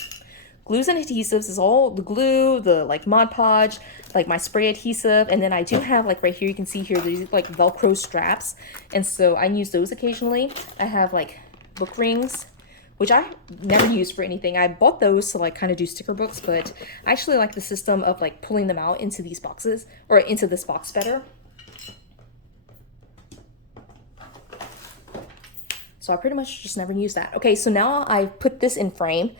glues and adhesives is all the glue, the like Mod Podge, like my spray adhesive, and then I do have like right here, you can see here, these like Velcro straps, and so I use those occasionally. I have like book rings, which I never use for anything. I bought those to like kind of do sticker books, but I actually like the system of like pulling them out into these boxes, or into this box better. So I pretty much just never use that. Okay, so now I've put this in frame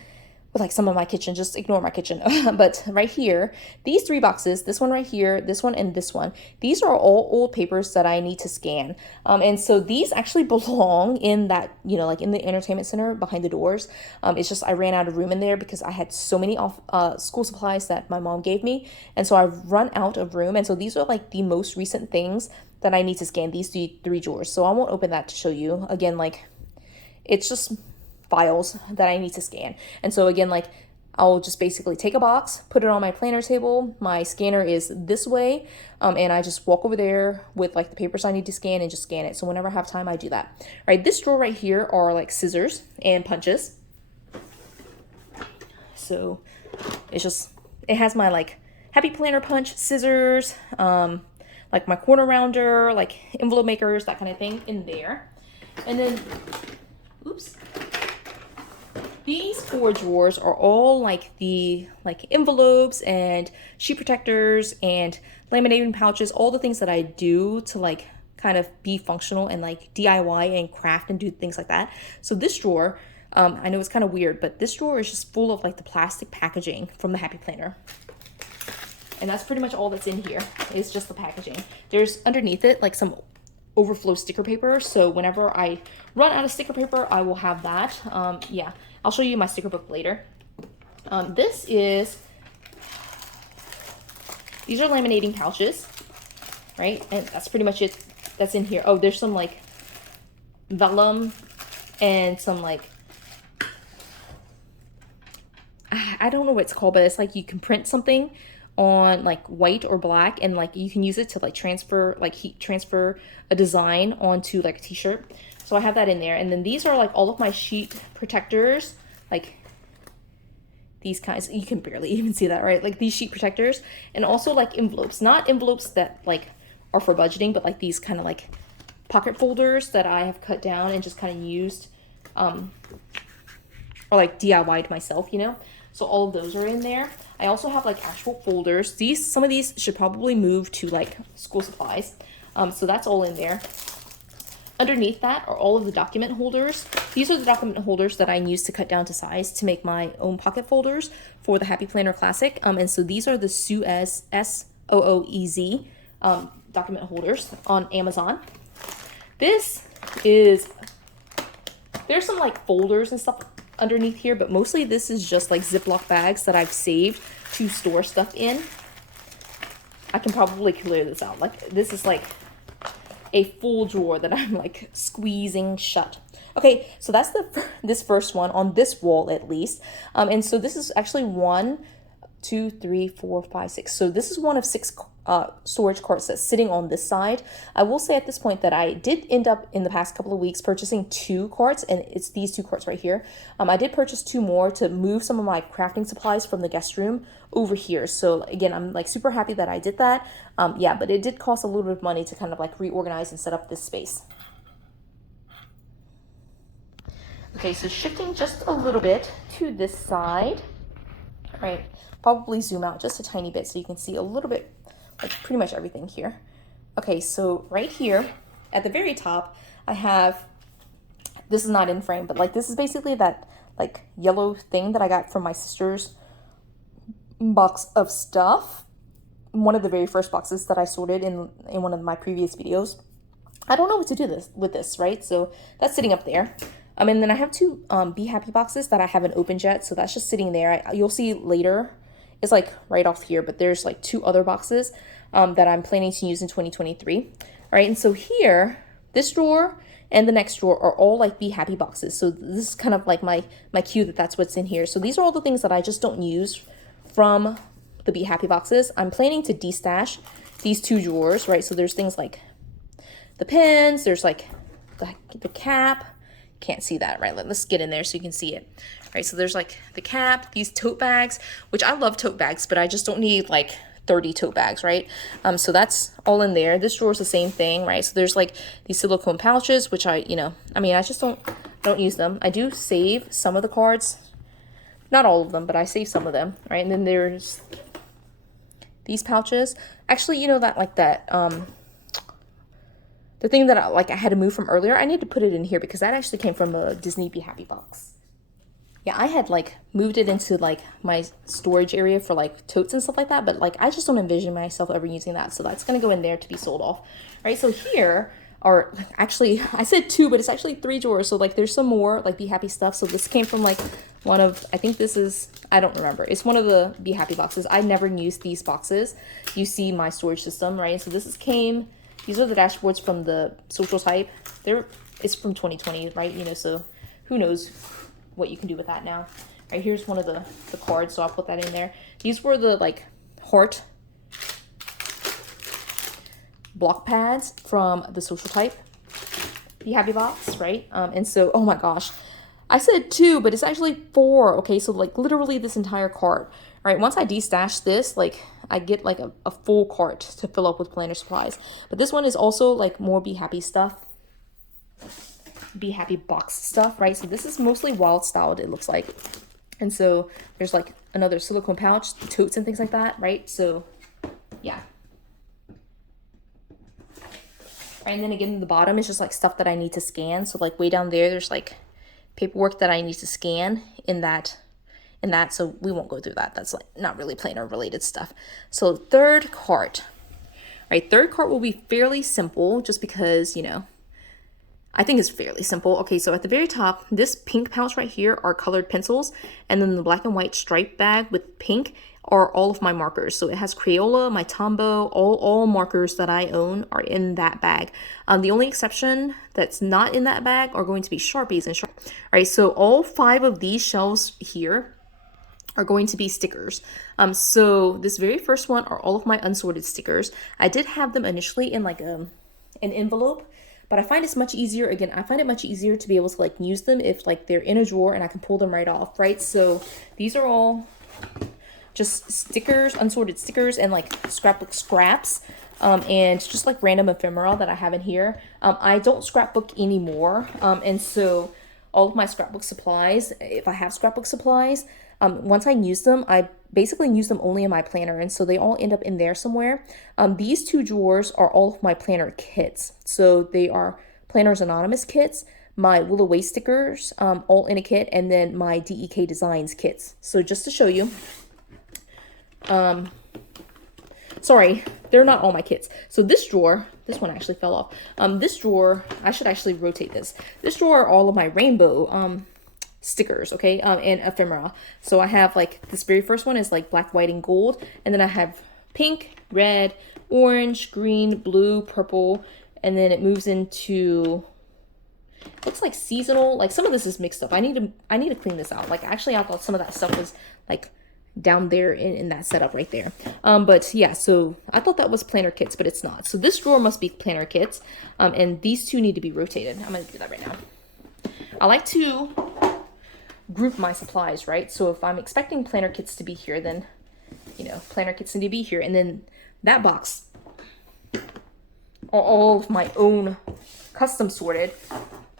with like some of my kitchen, just ignore my kitchen. But right here, these three boxes, this one right here, this one, and this one, these are all old papers that I need to scan. And so these actually belong in that, you know, like in the entertainment center behind the doors. It's just I ran out of room in there because I had so many school supplies that my mom gave me. And so I've run out of room. And so these are like the most recent things that I need to scan, these three drawers. So I won't open that to show you. Again, like it's just files that I need to scan. And so again, like I'll just basically take a box, put it on my planner table. My scanner is this way, and I just walk over there with like the papers I need to scan and just scan it. So whenever I have time, I do that. All right, this drawer right here are like scissors and punches. So it's just, it has my like Happy Planner punch, scissors, like my corner rounder, like envelope makers, that kind of thing in there. And then, oops. These four drawers are all like the like envelopes and sheet protectors and laminating pouches, all the things that I do to like kind of be functional and like DIY and craft and do things like that. So this drawer, I know it's kind of weird, but this drawer is just full of like the plastic packaging from the Happy Planner. And that's pretty much all that's in here. It's just the packaging. There's underneath it like some overflow sticker paper. So whenever I run out of sticker paper, I will have that. Yeah, I'll show you my sticker book later. These are laminating pouches, right? And that's pretty much it that's in here. Oh, there's some like vellum and some like, I don't know what it's called, but it's like you can print something on like white or black, and like you can use it to like transfer, like heat transfer a design onto like a t-shirt. So I have that in there. And then these are like all of my sheet protectors, like these kinds. You can barely even see that, right? Like these sheet protectors, and also like envelopes, not envelopes that like are for budgeting, but like these kind of like pocket folders that I have cut down and just kind of used, or like DIY'd myself, you know? So all of those are in there. I also have like actual folders. Some of these should probably move to like school supplies. So that's all in there. Underneath that are all of the document holders. These are the document holders that I use to cut down to size to make my own pocket folders for the Happy Planner Classic. And so these are the Suez, S-O-O-E-Z document holders on Amazon. There's some like folders and stuff underneath here, but mostly this is just like Ziploc bags that I've saved to store stuff in. I can probably clear this out. Like this is like a full drawer that I'm like squeezing shut. Okay, so that's this first one on this wall at least. And so this is actually 1, 2, 3, 4, 5, 6. So this is one of 6 storage carts that's sitting on this side. I will say at this point that I did end up in the past couple of weeks purchasing 2 carts, and it's these 2 carts right here. I did purchase 2 more to move some of my crafting supplies from the guest room over here. So again, I'm like super happy that I did that. Yeah, but it did cost a little bit of money to kind of like reorganize and set up this space. Okay, so shifting just a little bit to this side. All right, probably zoom out just a tiny bit so you can see a little bit, like pretty much everything here. Okay, so right here at the very top, I have, this is not in frame, but like this is basically that like yellow thing that I got from my sister's box of stuff. One of the very first boxes that I sorted in one of my previous videos. I don't know what to do with this, right? So that's sitting up there. And then I have 2 Be Happy boxes that I haven't opened yet, so that's just sitting there. You'll see later, it's like right off here, but there's like 2 other boxes that I'm planning to use in 2023. All right, and so here, this drawer and the next drawer are all like Be Happy boxes. So this is kind of like my cue that that's what's in here. So these are all the things that I just don't use from the Be Happy boxes. I'm planning to destash these 2 drawers, right? So there's things like the pens, there's like the cap. Can't see that, right? Let's get in there so you can see it. All right, so there's like the cap, these tote bags, which I love tote bags, but I just don't need like 30 tote bags, right? So that's all in there. This drawer is the same thing, right? So there's like these silicone pouches, which I just don't use them. I do save some of the cards, not all of them, but I save some of them, right? And then there's these pouches. Actually, you know that like that the thing that I had to move from earlier, I need to put it in here because that actually came from a Disney Be Happy box. Yeah, I had like moved it into like my storage area for like totes and stuff like that, but like I just don't envision myself ever using that. So that's gonna go in there to be sold off. All right, so here are actually, I said 2, but it's actually 3 drawers. So like there's some more like Be Happy stuff. So this came from like one of, I think this is, I don't remember. It's one of the Be Happy boxes. I never used these boxes. You see my storage system, right? So this these are the dashboards from the social type. It's from 2020, right? You know, so who knows what you can do with that now. All right, here's one of the cards, so I'll put that in there. These were the like heart block pads from the social type Be Happy box, right? And so, oh my gosh, I said 2, but it's actually 4. Okay, so like literally this entire cart. All right, once I destash this, like I get like a full cart to fill up with planner supplies. But this one is also like more Be Happy stuff. Be Happy box stuff, right? So this is mostly wild styled, it looks like. And so there's like another silicone pouch, totes and things like that, right? So yeah. Right, and then again, in the bottom is just like stuff that I need to scan. So like way down there's like paperwork that I need to scan in that. So we won't go through that. That's like not really planner related stuff. So third cart. All right, third cart will be fairly simple just because, you know, I think it's fairly simple. Okay, so at the very top, this pink pouch right here are colored pencils, and then the black and white striped bag with pink are all of my markers. So it has Crayola, my Tombow, all markers that I own are in that bag. The only exception that's not in that bag are going to be Sharpies and Sharpies. All right, so all 5 of these shelves here are going to be stickers. So this very first one are all of my unsorted stickers. I did have them initially in like an envelope, but I find it's much easier. Again, I find it much easier to be able to like use them if like they're in a drawer and I can pull them right off, right? So these are all just stickers, unsorted stickers, and like scrapbook scraps, and just like random ephemera that I have in here. I don't scrapbook anymore, and so all of my scrapbook supplies, if I have scrapbook supplies, once I use them, I basically use them only in my planner, and so they all end up in there somewhere. These two drawers are all of my planner kits, so they are Planners Anonymous kits, my Will Away stickers, all in a kit, and then my DEK Designs kits. So just to show you, sorry, they're not all my kits. So this drawer, this one actually fell off. This drawer, I should actually rotate this. This drawer are all of my rainbow stickers, okay, and ephemera. So I have like, this very first one is like black, white, and gold. And then I have pink, red, orange, green, blue, purple. And then it moves into, looks like seasonal. Like some of this is mixed up. I need to clean this out. Like actually I thought some of that stuff was like down there in that setup right there. But yeah, so I thought that was planner kits, but it's not. So this drawer must be planner kits, and these two need to be rotated. I'm gonna do that right now. I like to group my supplies, right? So if I'm expecting planner kits to be here, then, you know, planner kits need to be here. And then that box are all of my own custom sorted.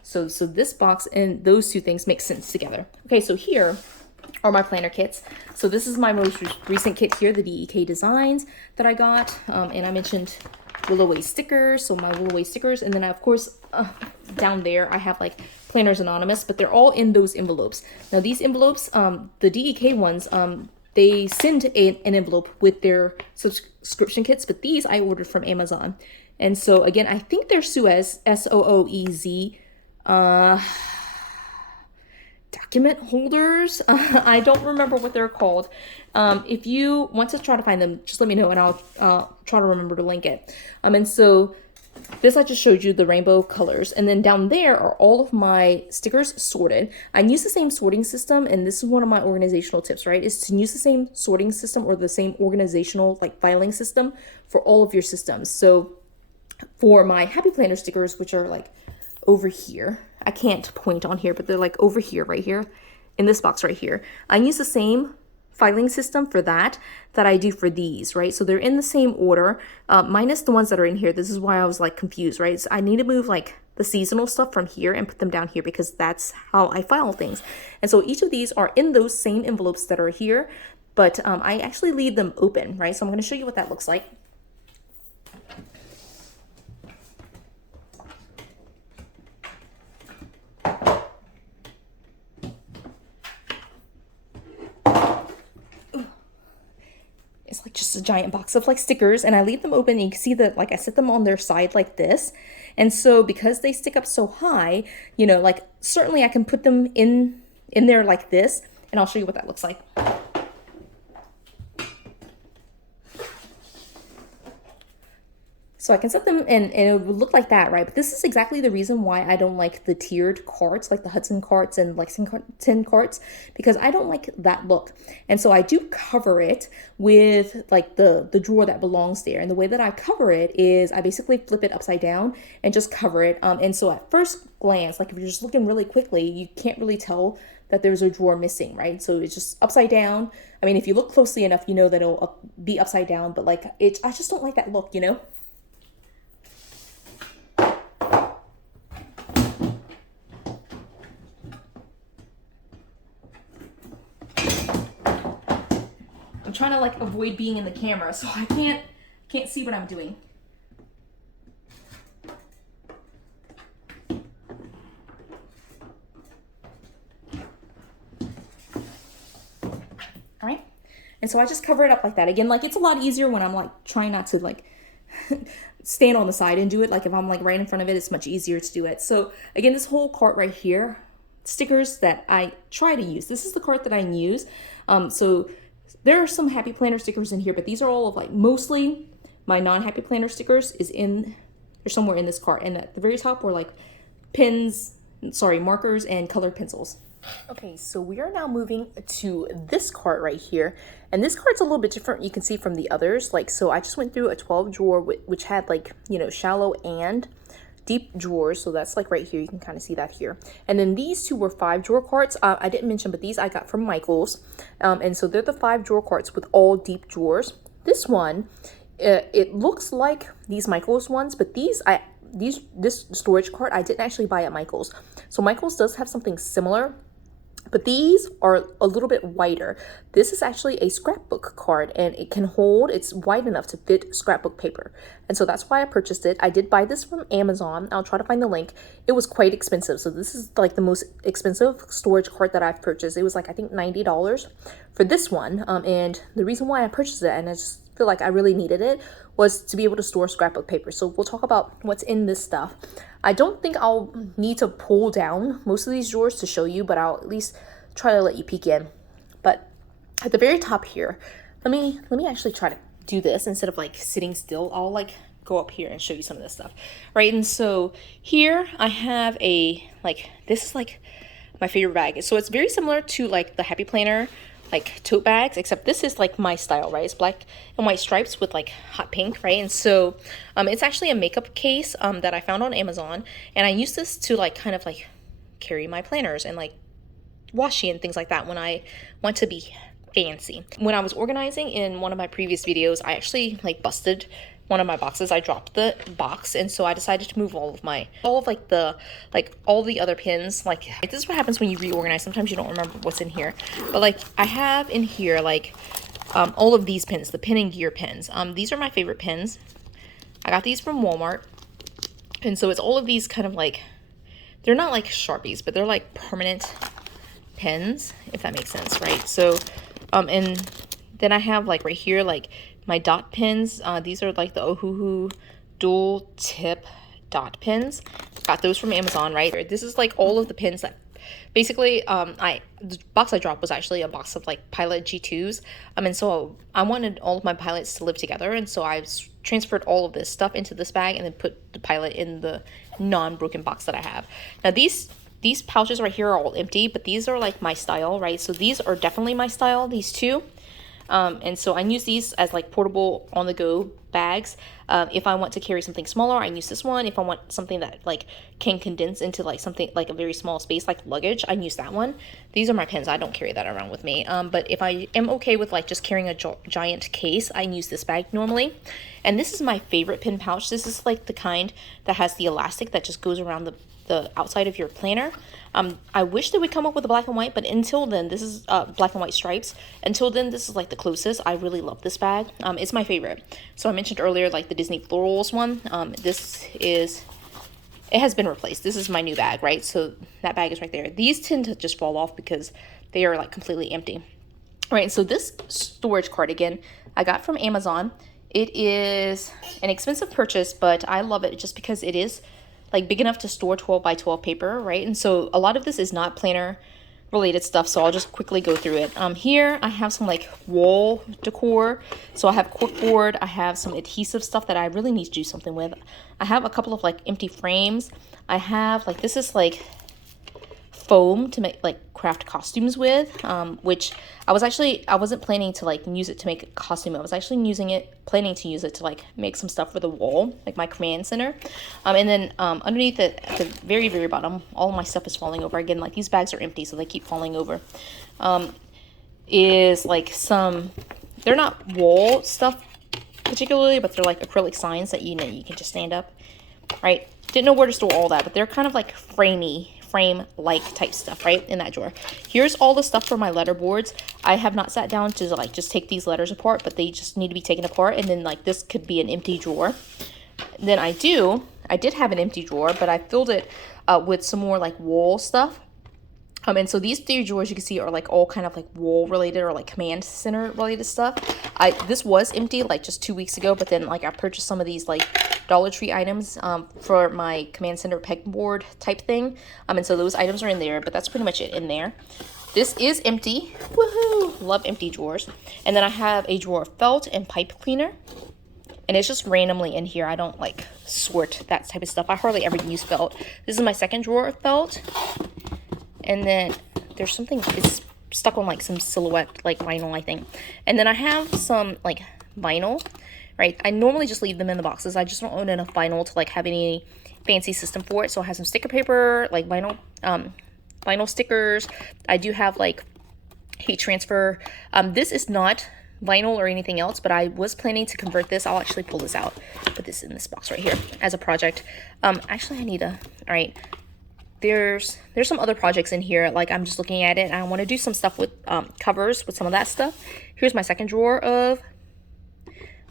So this box and those two things make sense together. Okay, so here are my planner kits. So this is my most recent kit here, the DEK Designs that I got. And I mentioned Will Away stickers, so my Will Away stickers. And then I, of course, down there I have like Planners Anonymous, but they're all in those envelopes. Now these envelopes, the DEK ones, they send an envelope with their subscription kits, but these I ordered from Amazon. And so again, I think they're Suez, S-O-O-E-Z, document holders. I don't remember what they're called. If you want to try to find them, just let me know and I'll try to remember to link it. And so this I just showed you the rainbow colors, and then down there are all of my stickers sorted. I use the same sorting system, and this is one of my organizational tips, right? Is to use the same sorting system or the same organizational like filing system for all of your systems. So for my Happy Planner stickers, which are like over here, I can't point on here, but they're like over here, right here, in this box right here. I use the same filing system for that I do for these, right? So they're in the same order, minus the ones that are in here. This is why I was like confused, right? So I need to move like the seasonal stuff from here and put them down here because that's how I file things. And so each of these are in those same envelopes that are here, but I actually leave them open, right? So I'm going to show you what that looks like. It's like just a giant box of like stickers, and I leave them open, and you can see that like I set them on their side like this. And so because they stick up so high, you know, like certainly I can put them in there like this, and I'll show you what that looks like. So I can set them and it would look like that, right? But this is exactly the reason why I don't like the tiered carts, like the Hudson carts and Lexington carts, because I don't like that look. And so I do cover it with like the drawer that belongs there. And the way that I cover it is I basically flip it upside down and just cover it. And so at first glance, like if you're just looking really quickly, you can't really tell that there's a drawer missing, right? So it's just upside down. I mean, if you look closely enough, you know that it'll be upside down, but like I just don't like that look, you know? Trying to like avoid being in the camera, so I can't see what I'm doing. All right, and so I just cover it up like that. Again, like it's a lot easier when I'm like trying not to like stand on the side and do it. Like if I'm like right in front of it, it's much easier to do it. So again, this whole cart right here, stickers that I try to use. This is the cart that I use. So there are some Happy Planner stickers in here, but these are all of like mostly my non-Happy Planner stickers they're somewhere in this cart. And at the very top were like markers and colored pencils. Okay, so we are now moving to this cart right here. And this cart's a little bit different, you can see, from the others. Like, so I just went through a 12 drawer which had like, you know, shallow and deep drawers. So that's like right here. You can kind of see that here. And then these two were 5-drawer carts. I didn't mention, but these I got from Michael's. And so they're the 5-drawer carts with all deep drawers. This one, it looks like these Michael's ones, but this storage cart I didn't actually buy at Michael's. So Michael's does have something similar, but these are a little bit wider. This is actually a scrapbook card, and it's wide enough to fit scrapbook paper. And so that's why I purchased it. I did buy this from Amazon. I'll try to find the link. It was quite expensive. So this is like the most expensive storage card that I've purchased. It was like, I think $90 for this one. And the reason why I purchased it, and I just feel like I really needed it, was to be able to store scrapbook paper. So we'll talk about what's in this stuff. I don't think I'll need to pull down most of these drawers to show you, but I'll at least try to let you peek in. But at the very top here, let me actually try to do this instead of like sitting still. I'll like go up here and show you some of this stuff, right? And so here I have this is like my favorite bag. So it's very similar to like the Happy Planner like tote bags, except this is like my style, right? It's black and white stripes with like hot pink, right? And so it's actually a makeup case that I found on Amazon, and I use this to like kind of like carry my planners and like washi and things like that when I want to be fancy. When I was organizing in one of my previous videos, I actually like busted one of my boxes. I dropped the box, and so I decided to move all of the other pins. Like, this is what happens when you reorganize. Sometimes you don't remember what's in here, but like I have in here like all of these pins, the pin and gear pins. These are my favorite pins. I got these from Walmart, and so it's all of these kind of like, they're not like Sharpies, but they're like permanent pins, if that makes sense, right? So and then I have like right here like my dot pins. These are like the Ohuhu dual tip dot pins. Got those from Amazon, right? This is like all of the pins that basically the box I dropped was actually a box of like Pilot G2s. And so I wanted all of my pilots to live together, and so I transferred all of this stuff into this bag and then put the Pilot in the non-broken box that I have. Now these pouches right here are all empty, but these are like my style, right? So these are definitely my style, these two. And so I use these as like portable on-the-go bags. If I want to carry something smaller, I use this one. If I want something that like can condense into like something like a very small space like luggage, I use that one. These are my pins. I don't carry that around with me. But if I am okay with like just carrying a giant case, I use this bag normally. And this is my favorite pin pouch. This is like the kind that has the elastic that just goes around the outside of your planner. I wish they would come up with a black and white, but until then, this is black and white stripes. Until then, this is like the closest. I really love this bag. It's my favorite. So I mentioned earlier like the Disney Florals one. It has been replaced. This is my new bag, right? So that bag is right there. These tend to just fall off because they are like completely empty. All right, so this storage cart, again, I got from Amazon. It is an expensive purchase, but I love it just because it is like big enough to store 12 by 12 paper, right? And so a lot of this is not planner related stuff, so I'll just quickly go through it. Here I have some like wall decor. So I have corkboard, I have some adhesive stuff that I really need to do something with. I have a couple of like empty frames. I have like, this is like foam to make like craft costumes with, which I wasn't planning to like use it to make a costume. I was actually planning to use it to like make some stuff for the wall, like my command center. And then underneath it at the very, very bottom, all of my stuff is falling over. Again, like these bags are empty, so they keep falling over. Is like they're not wall stuff particularly, but they're like acrylic signs that you can just stand up, right? Didn't know where to store all that, but they're kind of like frame-like type stuff, right, in that drawer. Here's all the stuff for my letter boards. I have not sat down to like just take these letters apart, but they just need to be taken apart, and then like this could be an empty drawer. Then I did have an empty drawer, but I filled it with some more like wall stuff. And so these 3 drawers you can see are like all kind of like wall related or like command center related stuff. This was empty like just 2 weeks ago, but then like I purchased some of these like Dollar Tree items for my command center pegboard type thing. And so those items are in there, but that's pretty much it in there. This is empty. Woohoo! Love empty drawers. And then I have a drawer of felt and pipe cleaner. And it's just randomly in here. I don't like sort that type of stuff. I hardly ever use felt. This is my second drawer of felt. And then there's something, it's stuck on like some silhouette like vinyl, I think. And then I have some like vinyl, right? I normally just leave them in the boxes. I just don't own enough vinyl to like have any fancy system for it. So I have some sticker paper, like vinyl stickers. I do have like heat transfer. This is not vinyl or anything else, but I was planning to convert this. I'll actually pull this out, put this in this box right here as a project. Actually I need a, all right, there's some other projects in here. Like I'm just looking at it and I want to do some stuff with covers with some of that stuff. Here's my second drawer of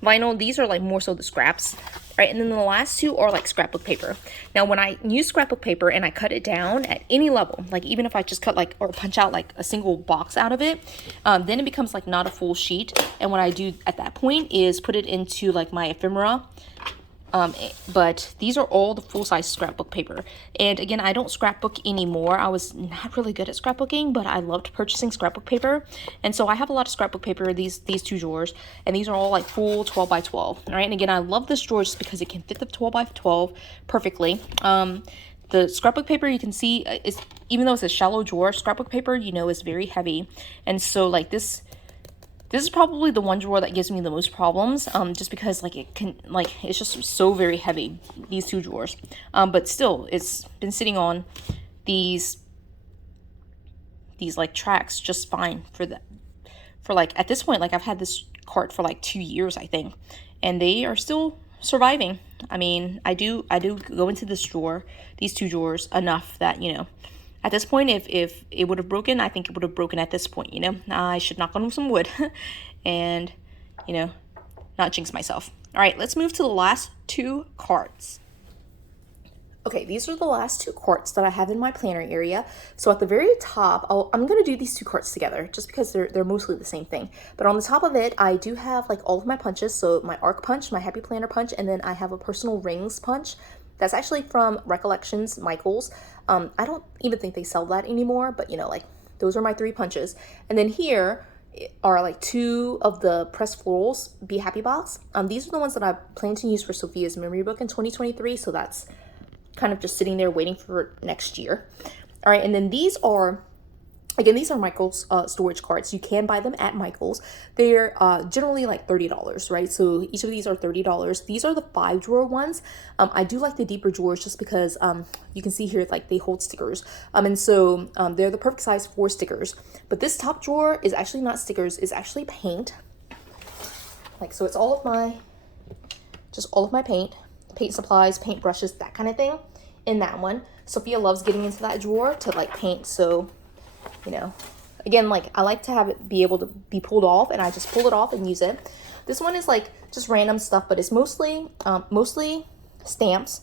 vinyl. These are like more so the scraps, right? And then the last two are like scrapbook paper. Now when I use scrapbook paper and I cut it down at any level, like even if I just cut like or punch out like a single box out of it, then it becomes like not a full sheet. And what I do at that point is put it into like my ephemera. But these are all the full-size scrapbook paper. And again, I don't scrapbook anymore. I was not really good at scrapbooking, but I loved purchasing scrapbook paper. And so I have a lot of scrapbook paper, these two drawers, and these are all like full 12 by 12. All right. And again, I love this drawer just because it can fit the 12 by 12 perfectly. The scrapbook paper, you can see is, even though it's a shallow drawer, scrapbook paper, you know, is very heavy. And so like this is probably the one drawer that gives me the most problems, just because like it's just so very heavy, these two drawers. But still, it's been sitting on these like tracks just fine for like at this point, like I've had this cart for like 2 years, I think, and they are still surviving. I mean, I do go into this drawer, these two drawers, enough that, you know, at this point, if it would have broken, I think it would have broken at this point, you know. I should knock on some wood and, you know, not jinx myself. All right, let's move to the last two carts. Okay, these are the last two carts that I have in my planner area. So at the very top, I'm going to do these two carts together just because they're mostly the same thing. But on the top of it, I do have like all of my punches. So my arc punch, my happy planner punch, and then I have a personal rings punch. That's actually from Recollections Michaels. I don't even think they sell that anymore, but you know, like those are my 3 punches. And then here are like 2 of the pressed florals Be Happy box. These are the ones that I plan to use for Sophia's memory book in 2023. So that's kind of just sitting there waiting for next year. All right, and then these are, again, these are Michael's storage carts. You can buy them at Michael's. They're generally like $30, right? So each of these are $30. These are the 5 drawer ones. I do like the deeper drawers just because you can see here like they hold stickers. And so they're the perfect size for stickers. But this top drawer is actually not stickers, it's actually paint. Like, so it's all of my paint supplies, paint brushes, that kind of thing in that one. Sophia loves getting into that drawer to like paint, so you know, again, like I like to have it be able to be pulled off, and I just pull it off and use it. This one is like just random stuff, but it's mostly stamps,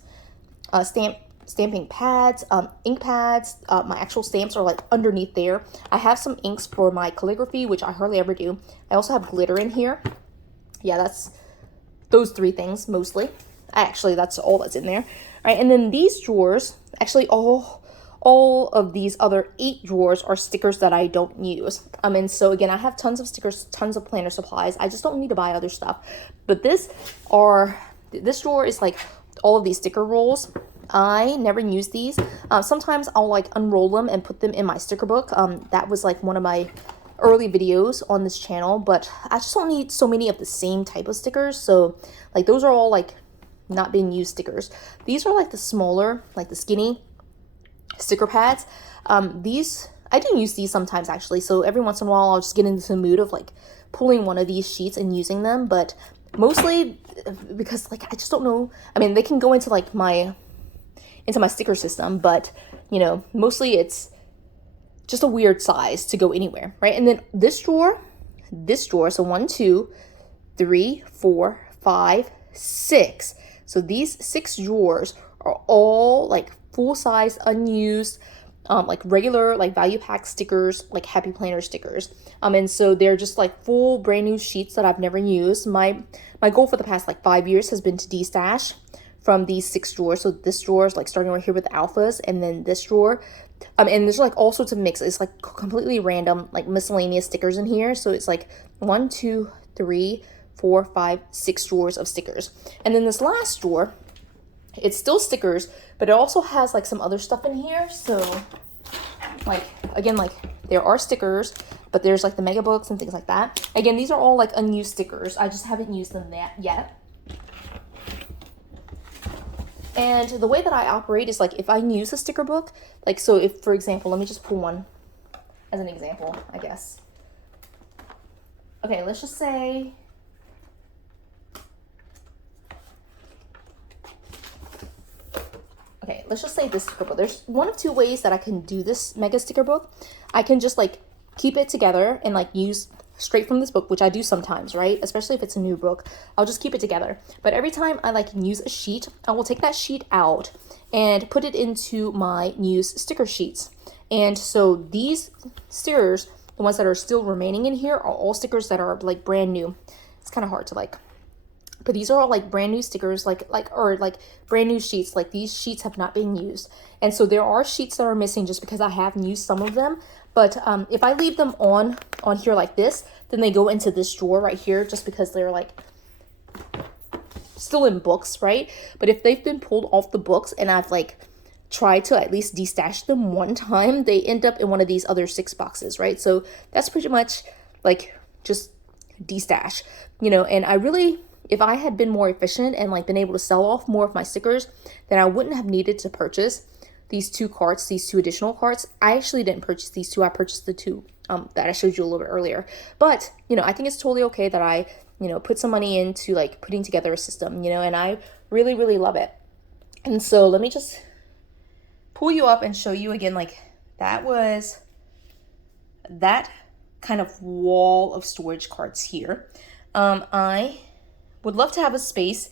stamping pads, ink pads. My actual stamps are like underneath there. I have some inks for my calligraphy, which I hardly ever do. I also have glitter in here. Yeah, that's those 3 things mostly. Actually, that's all that's in there. All right, and then these drawers, actually all of these other 8 drawers are stickers that I don't use. And so again, I have tons of stickers, tons of planner supplies. I just don't need to buy other stuff. But this drawer is like all of these sticker rolls. I never use these. Sometimes I'll like unroll them and put them in my sticker book. That was like one of my early videos on this channel, but I just don't need so many of the same type of stickers. So like those are all like not being used stickers. These are like the smaller, like the skinny sticker pads. These, I do use these sometimes actually. So every once in a while, I'll just get into the mood of like pulling one of these sheets and using them. But mostly because like, I just don't know. I mean, they can go into like my sticker system, but you know, mostly it's just a weird size to go anywhere, right? And then this drawer, so 1, 2, 3, 4, 5, 6. So these 6 drawers are all like full-size, unused, like regular, like value pack stickers, like happy planner stickers. And so they're just like full brand new sheets that I've never used. My goal for the past like 5 years has been to destash from these 6 drawers. So this drawer is like starting right here with alphas, and then this drawer. And there's like all sorts of mix. It's like completely random, like miscellaneous stickers in here. So it's like 1, 2, 3, 4, 5, 6 drawers of stickers. And then this last drawer, it's still stickers, but it also has like some other stuff in here. So like, again, like there are stickers, but there's like the mega books and things like that. Again, these are all like unused stickers. I just haven't used them yet. And the way that I operate is like if I use a sticker book, like so if, for example, let me just pull one as an example, I guess. Okay, let's just say, okay, let's just say this sticker book. There's one of two ways that I can do this mega sticker book. I can just like keep it together and like use straight from this book, which I do sometimes, right? Especially if it's a new book, I'll just keep it together. But every time I like use a sheet, I will take that sheet out and put it into my use sticker sheets. And so these stickers, the ones that are still remaining in here, are all stickers that are like brand new. It's kind of hard to like, but these are all like brand new stickers, like brand new sheets. Like these sheets have not been used. And so there are sheets that are missing just because I haven't used some of them. But if I leave them on here like this, then they go into this drawer right here just because they're like still in books, right? But if they've been pulled off the books and I've like tried to at least destash them one time, they end up in one of these other 6 boxes, right? So that's pretty much like just destash, you know. And I really, if I had been more efficient and like been able to sell off more of my stickers, then I wouldn't have needed to purchase these 2 carts, these 2 additional carts. I actually didn't purchase these 2. I purchased the 2 that I showed you a little bit earlier. But, you know, I think it's totally okay that I, you know, put some money into like putting together a system, you know, and I really, really love it. And so let me just pull you up and show you again, like that was that kind of wall of storage carts here. I would love to have a space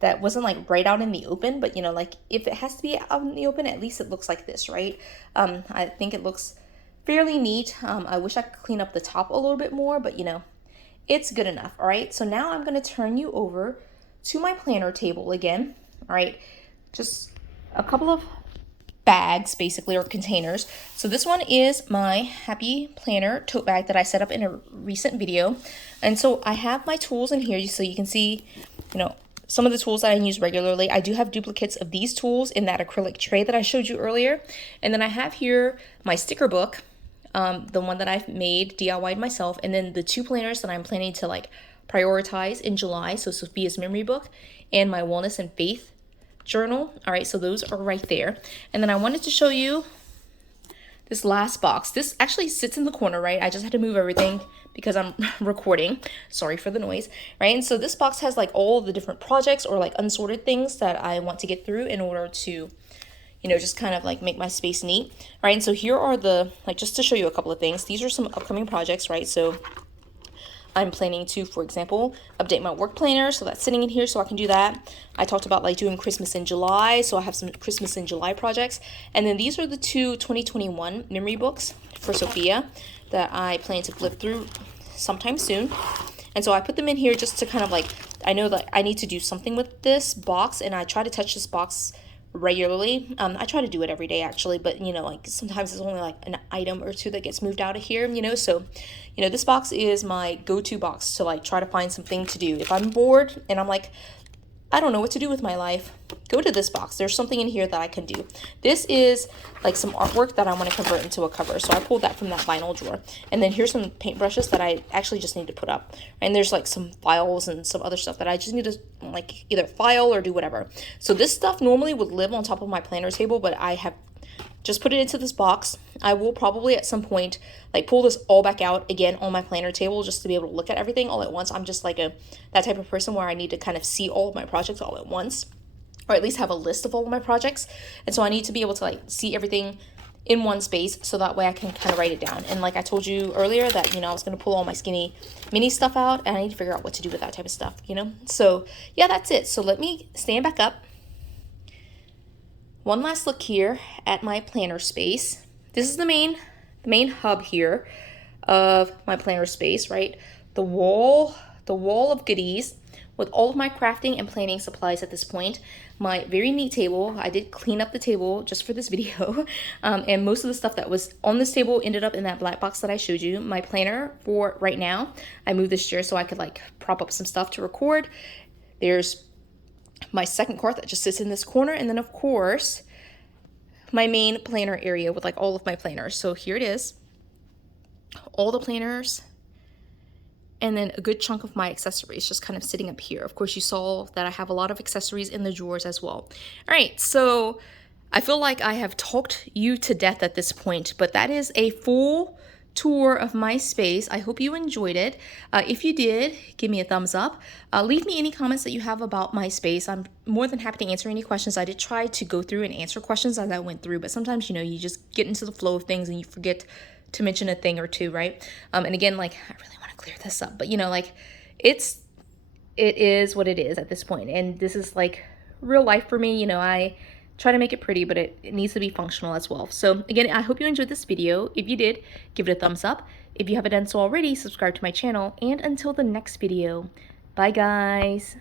that wasn't like right out in the open, but you know, like if it has to be out in the open, at least it looks like this, right? I think it looks fairly neat. I wish I could clean up the top a little bit more, but you know, it's good enough. All right, so now I'm going to turn you over to my planner table again. All right, just a couple of bags basically, or containers. So this one is my Happy Planner tote bag that I set up in a recent video. And so I have my tools in here so you can see, you know, some of the tools that I use regularly. I do have duplicates of these tools in that acrylic tray that I showed you earlier. And then I have here my sticker book, the one that I've made, DIY'd myself, and then the 2 planners that I'm planning to like prioritize in July. So Sophia's memory book and my wellness and faith journal. All right, so those are right there. And then I wanted to show you this last box. This actually sits in the corner, right? I just had to move everything because I'm recording. Sorry for the noise, right? And so this box has like all the different projects or like unsorted things that I want to get through in order to, you know, just kind of like make my space neat, right? And so here are the, like, just to show you a couple of things. These are some upcoming projects, right? So I'm planning to, for example, update my work planner. So that's sitting in here so I can do that. I talked about like doing Christmas in July. So I have some Christmas in July projects. And then these are the 2 2021 memory books for Sophia that I plan to flip through sometime soon. And so I put them in here just to kind of like, I know that I need to do something with this box, and I try to touch this box regularly. I try to do it every day actually, but you know, like sometimes it's only like an item or 2 that gets moved out of here, you know. So, you know, this box is my go-to box to like try to find something to do. If I'm bored and I'm like, I don't know what to do with my life, go to this box. There's something in here that I can do. This is like some artwork that I want to convert into a cover. So I pulled that from that vinyl drawer. And then here's some paintbrushes that I actually just need to put up. And there's like some files and some other stuff that I just need to like either file or do whatever. So this stuff normally would live on top of my planner table, but I have just put it into this box. I will probably at some point like pull this all back out again on my planner table just to be able to look at everything all at once. I'm just like that type of person where I need to kind of see all of my projects all at once, or at least have a list of all of my projects. And so I need to be able to like see everything in one space so that way I can kind of write it down. And like I told you earlier that, you know, I was going to pull all my skinny mini stuff out, and I need to figure out what to do with that type of stuff, you know. So yeah, that's it. So let me stand back up. One last look here at my planner space. This is the main hub here of my planner space, right? The wall of goodies with all of my crafting and planning supplies at this point. My very neat table. I did clean up the table just for this video. And most of the stuff that was on this table ended up in that black box that I showed you. My planner for right now, I moved this chair so I could like prop up some stuff to record. There's my second cart that just sits in this corner, and then of course my main planner area with like all of my planners. So here it is, all the planners and then a good chunk of my accessories just kind of sitting up here. Of course, you saw that I have a lot of accessories in the drawers as well. All right, so I feel like I have talked you to death at this point, but that is a full tour of my space. I hope you enjoyed it. If you did, give me a thumbs up. Leave me any comments that you have about my space. I'm more than happy to answer any questions. I did try to go through and answer questions as I went through, but sometimes, you know, you just get into the flow of things and you forget to mention a thing or two, right? And again, like, I really want to clear this up, but you know, like, it is what it is at this point, and this is like real life for me. You know, I try to make it pretty, but it needs to be functional as well. So again, I hope you enjoyed this video. If you did, give it a thumbs up. If you haven't done so already, subscribe to my channel, and until the next video, bye guys.